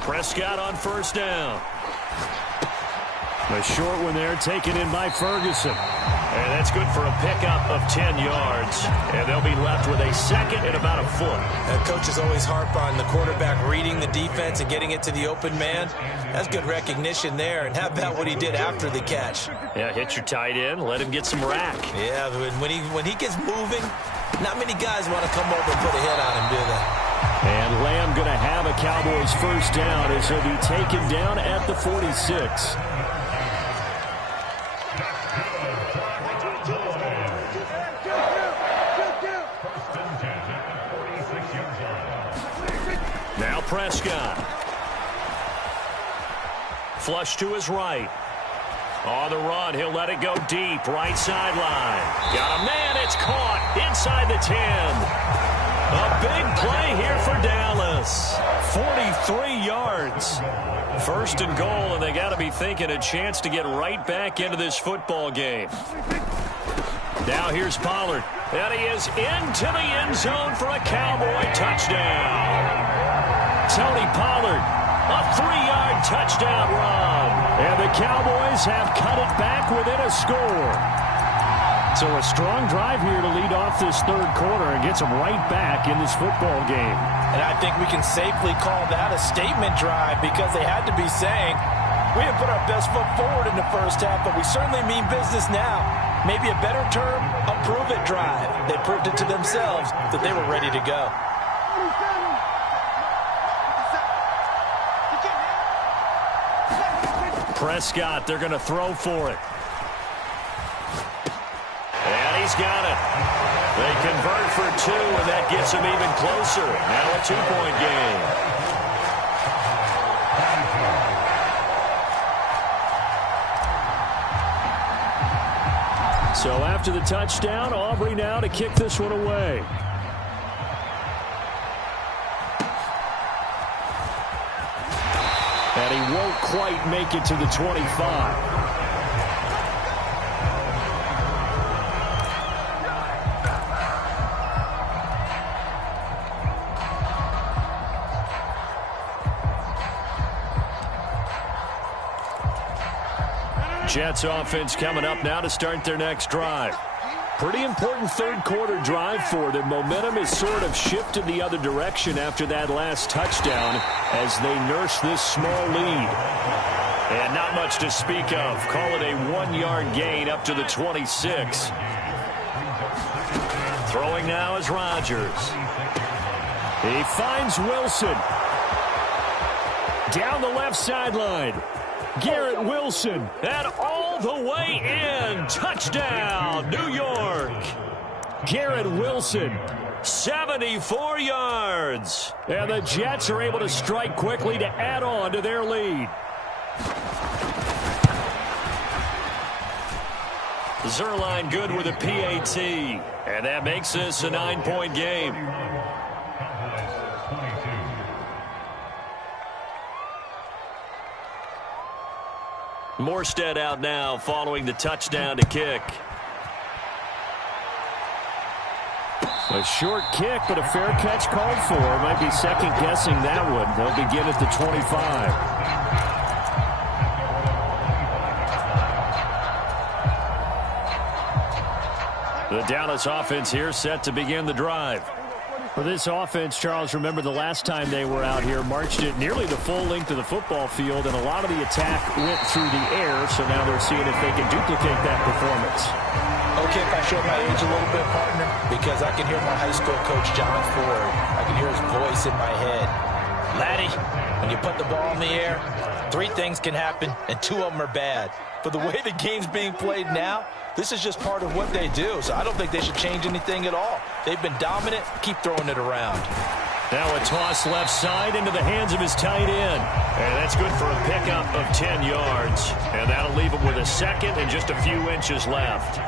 Prescott on 1st down. A short one there taken in by Ferguson. And that's good for a pickup of 10 yards. And they'll be left with a 2nd and about a foot. Coaches always harp on the quarterback reading the defense and getting it to the open man. That's good recognition there. And how about what he did after the catch? Yeah, hit your tight end, let him get some rack. Yeah, when he gets moving, not many guys want to come over and put a hit on him, do they? And Lamb going to have a Cowboys 1st down as he'll be taken down at the 46. Now Prescott. Flush to his right. On the run, he'll let it go deep. Right sideline. Got a man, it's caught inside the 10. A big play here for Dallas. 43 yards. 1st and goal, and they got to be thinking a chance to get right back into this football game. Now here's Pollard. And he is into the end zone for a Cowboy touchdown. Tony Pollard, a 3-yard touchdown run. And the Cowboys have cut it back within a score. So a strong drive here to lead off this 3rd quarter and gets them right back in this football game. And I think we can safely call that a statement drive because they had to be saying, we didn't put our best foot forward in the 1st half, but we certainly mean business now. Maybe a better term, a prove-it drive. They proved it to themselves that they were ready to go. Prescott, they're going to throw for it. And he's got it. They convert for 2, and that gets them even closer. Now a 2-point game. So after the touchdown, Aubrey now to kick this one away. And he won't quite make it to the 25. Jets offense coming up now to start their next drive. Pretty important 3rd quarter drive for them. Momentum has sort of shifted the other direction after that last touchdown as they nurse this small lead. And not much to speak of. Call it a 1-yard gain up to the 26. Throwing now is Rodgers. He finds Wilson. Down the left sideline. Garrett Wilson, and all the way in. Touchdown, New York. Garrett Wilson, 74 yards. And the Jets are able to strike quickly to add on to their lead. Zerline good with a PAT. And that makes this a 9-point game. Morstead out now following the touchdown to kick. A short kick, but a fair catch called for. Might be second-guessing that one. They'll begin at the 25. The Dallas offense here set to begin the drive. For this offense, Charles, remember the last time they were out here, marched it nearly the full length of the football field, and a lot of the attack went through the air, so now they're seeing if they can duplicate that performance. Okay, if I show my age a little bit, partner, because I can hear my high school coach, John Ford. I can hear his voice in my head. Laddie, when you put the ball in the air, 3 things can happen, and 2 of them are bad. For the way the game's being played now, this is just part of what they do, so I don't think they should change anything at all. They've been dominant. Keep throwing it around. Now a toss left side into the hands of his tight end. And that's good for a pickup of 10 yards. And that'll leave him with a second and just a few inches left.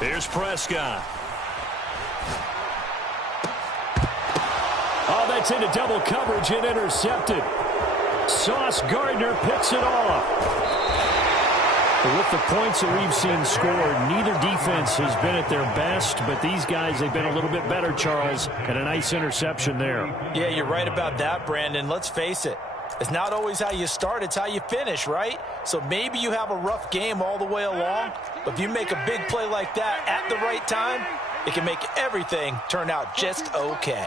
Here's Prescott. Oh, that's into double coverage and intercepted. Sauce Gardner picks it off. But with the points that we've seen scored, neither defense has been at their best, but these guys, they've been a little bit better, Charles, and a nice interception there. Yeah, you're right about that, Brandon. Let's face it. It's not always how you start, it's how you finish, right? So maybe you have a rough game all the way along, but if you make a big play like that at the right time, it can make everything turn out just okay.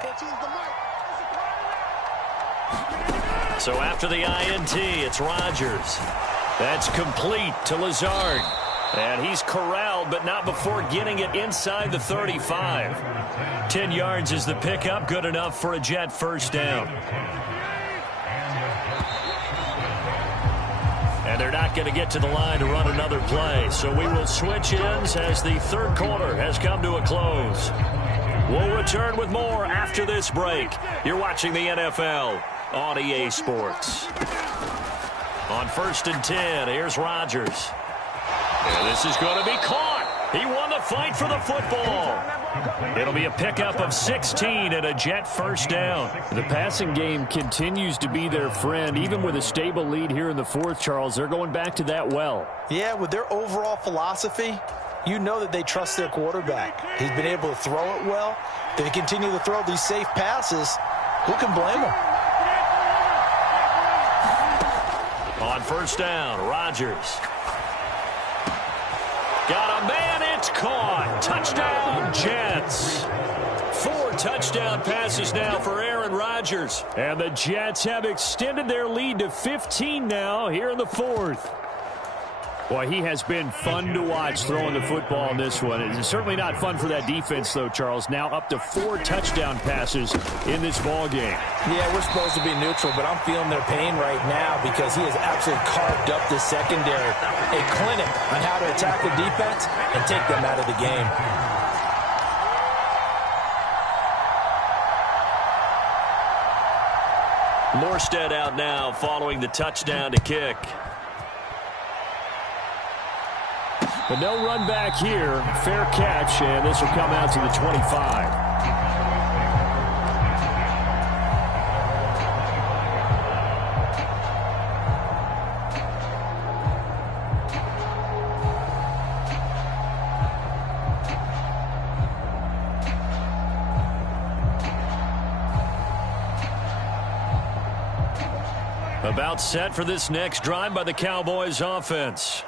So after the INT, it's Rodgers. That's complete to Lazard. And he's corralled, but not before getting it inside the 35. 10 yards is the pickup, good enough for a Jet first down. And they're not going to get to the line to run another play. So we will switch ends as the third quarter has come to a close. We'll return with more after this break. You're watching the NFL on EA Sports. On 1st and 10, here's Rodgers. And this is going to be caught. He won the fight for the football. It'll be a pickup of 16 and a Jet first down. The passing game continues to be their friend. Even with a stable lead here in the fourth, Charles, they're going back to that well. Yeah, with their overall philosophy, you know that they trust their quarterback. He's been able to throw it well. If they continue to throw these safe passes, who can blame them? On 1st down, Rodgers. Got a man, it's caught. Touchdown, Jets. 4 touchdown passes now for Aaron Rodgers. And the Jets have extended their lead to 15 now here in the fourth. Boy, he has been fun to watch throwing the football in this one. It's certainly not fun for that defense, though, Charles. Now up to 4 touchdown passes in this ball game. Yeah, we're supposed to be neutral, but I'm feeling their pain right now because he has absolutely carved up the secondary. A clinic on how to attack the defense and take them out of the game. Morstead out now following the touchdown to kick. But no run back here. Fair catch, and this will come out to the 25. About set for this next drive by the Cowboys offense.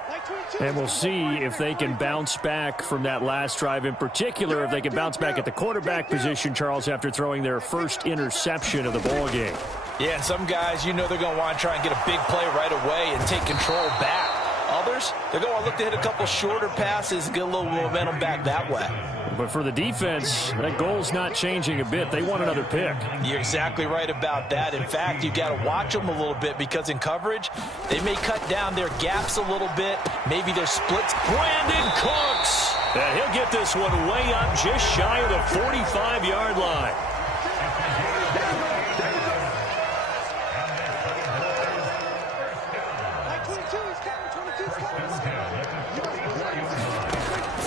And we'll see if they can bounce back from that last drive. In particular, if they can bounce back at the quarterback position, Charles, after throwing their first interception of the ball game. Yeah, and some guys, you know they're going to want to try and get a big play right away and take control back. Others, they're going to look to hit a couple shorter passes and get a little momentum back that way. But for the defense, that goal's not changing a bit. They want another pick. You're exactly right about that. In fact, you got to watch them a little bit because in coverage, they may cut down their gaps a little bit, maybe their splits. Brandon Cooks. And he'll get this one way up just shy of the 45-yard line.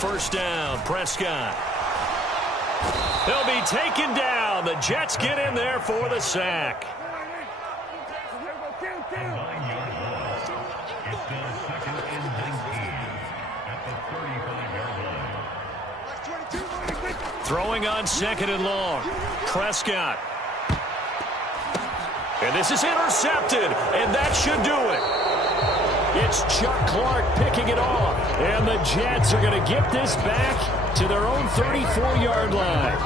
first down. Prescott. They'll be taken down. The Jets get in there for the sack. Throwing on 2nd and long. Prescott. And this is intercepted, and that should do it. It's Chuck Clark picking it off, and the Jets are going to get this back to their own 34-yard line.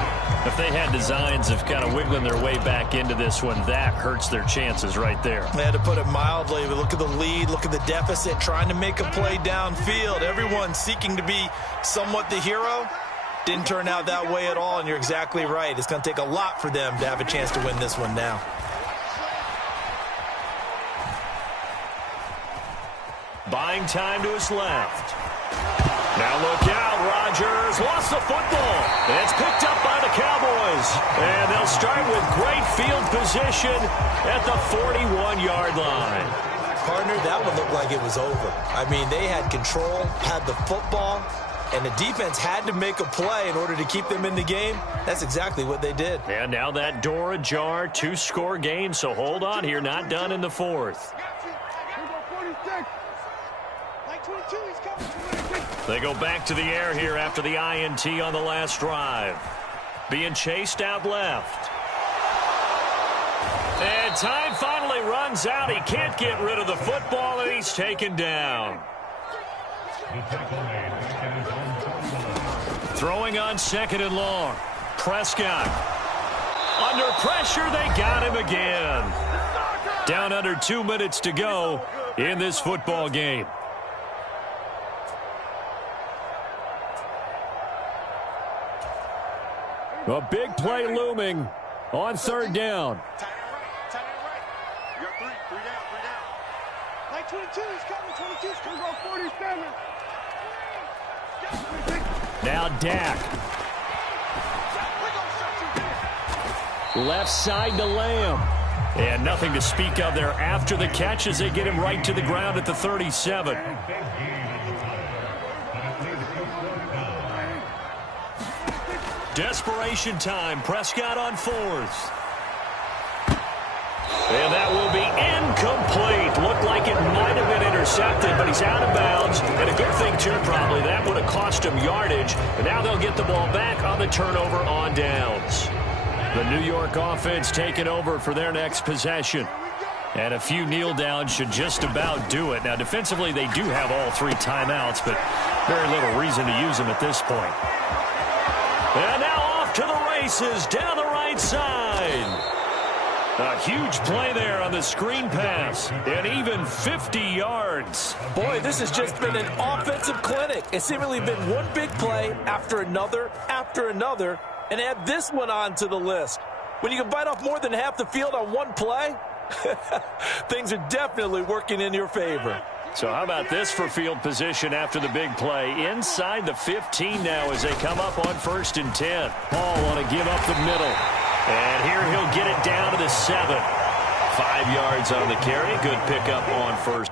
If they had designs of kind of wiggling their way back into this one, that hurts their chances right there. They had to put it mildly, but look at the lead, look at the deficit, trying to make a play downfield. Everyone seeking to be somewhat the hero. Didn't turn out that way at all, and you're exactly right. It's going to take a lot for them to have a chance to win this one now. Buying time to his left. Now look out, Rodgers lost the football. It's picked up by the Cowboys. And they'll start with great field position at the 41-yard line. Partner, that one looked like it was over. I mean, they had control, had the football, and the defense had to make a play in order to keep them in the game. That's exactly what they did. And now that door ajar, 2-score game, so hold on here, not done in the 4th. They go back to the air here after the INT on the last drive. Being chased out left. And time finally runs out. He can't get rid of the football, and he's taken down. Throwing on 2nd and long. Prescott. Under pressure, they got him again. Down under 2 minutes to go in this football game. A big play looming on 3rd down. Tight end right. You got three down. Like 22 is coming. 22 is coming. Go 47. Now Dak. Left side to Lamb. And nothing to speak of there after the catch as they get him right to the ground at the 37. Desperation time. Prescott on 4th. And that will be incomplete. Looked like it might have been intercepted, but he's out of bounds. And a good thing, too, probably. That would have cost him yardage. And now they'll get the ball back on the turnover on downs. The New York offense taking over for their next possession. And a few kneel downs should just about do it. Now, defensively, they do have all 3 timeouts, but very little reason to use them at this point. And now off to the races down the right side. A huge play there on the screen pass, and even 50 yards. Boy, this has just been an offensive clinic. It's seemingly been one big play after another, and add this one on to the list. When you can bite off more than half the field on one play, things are definitely working in your favor. So how about this for field position after the big play? Inside the 15 now as they come up on 1st and 10. Ball want to give up the middle. And here he'll get it down to the 7. 5 yards on the carry. Good pickup on 1st.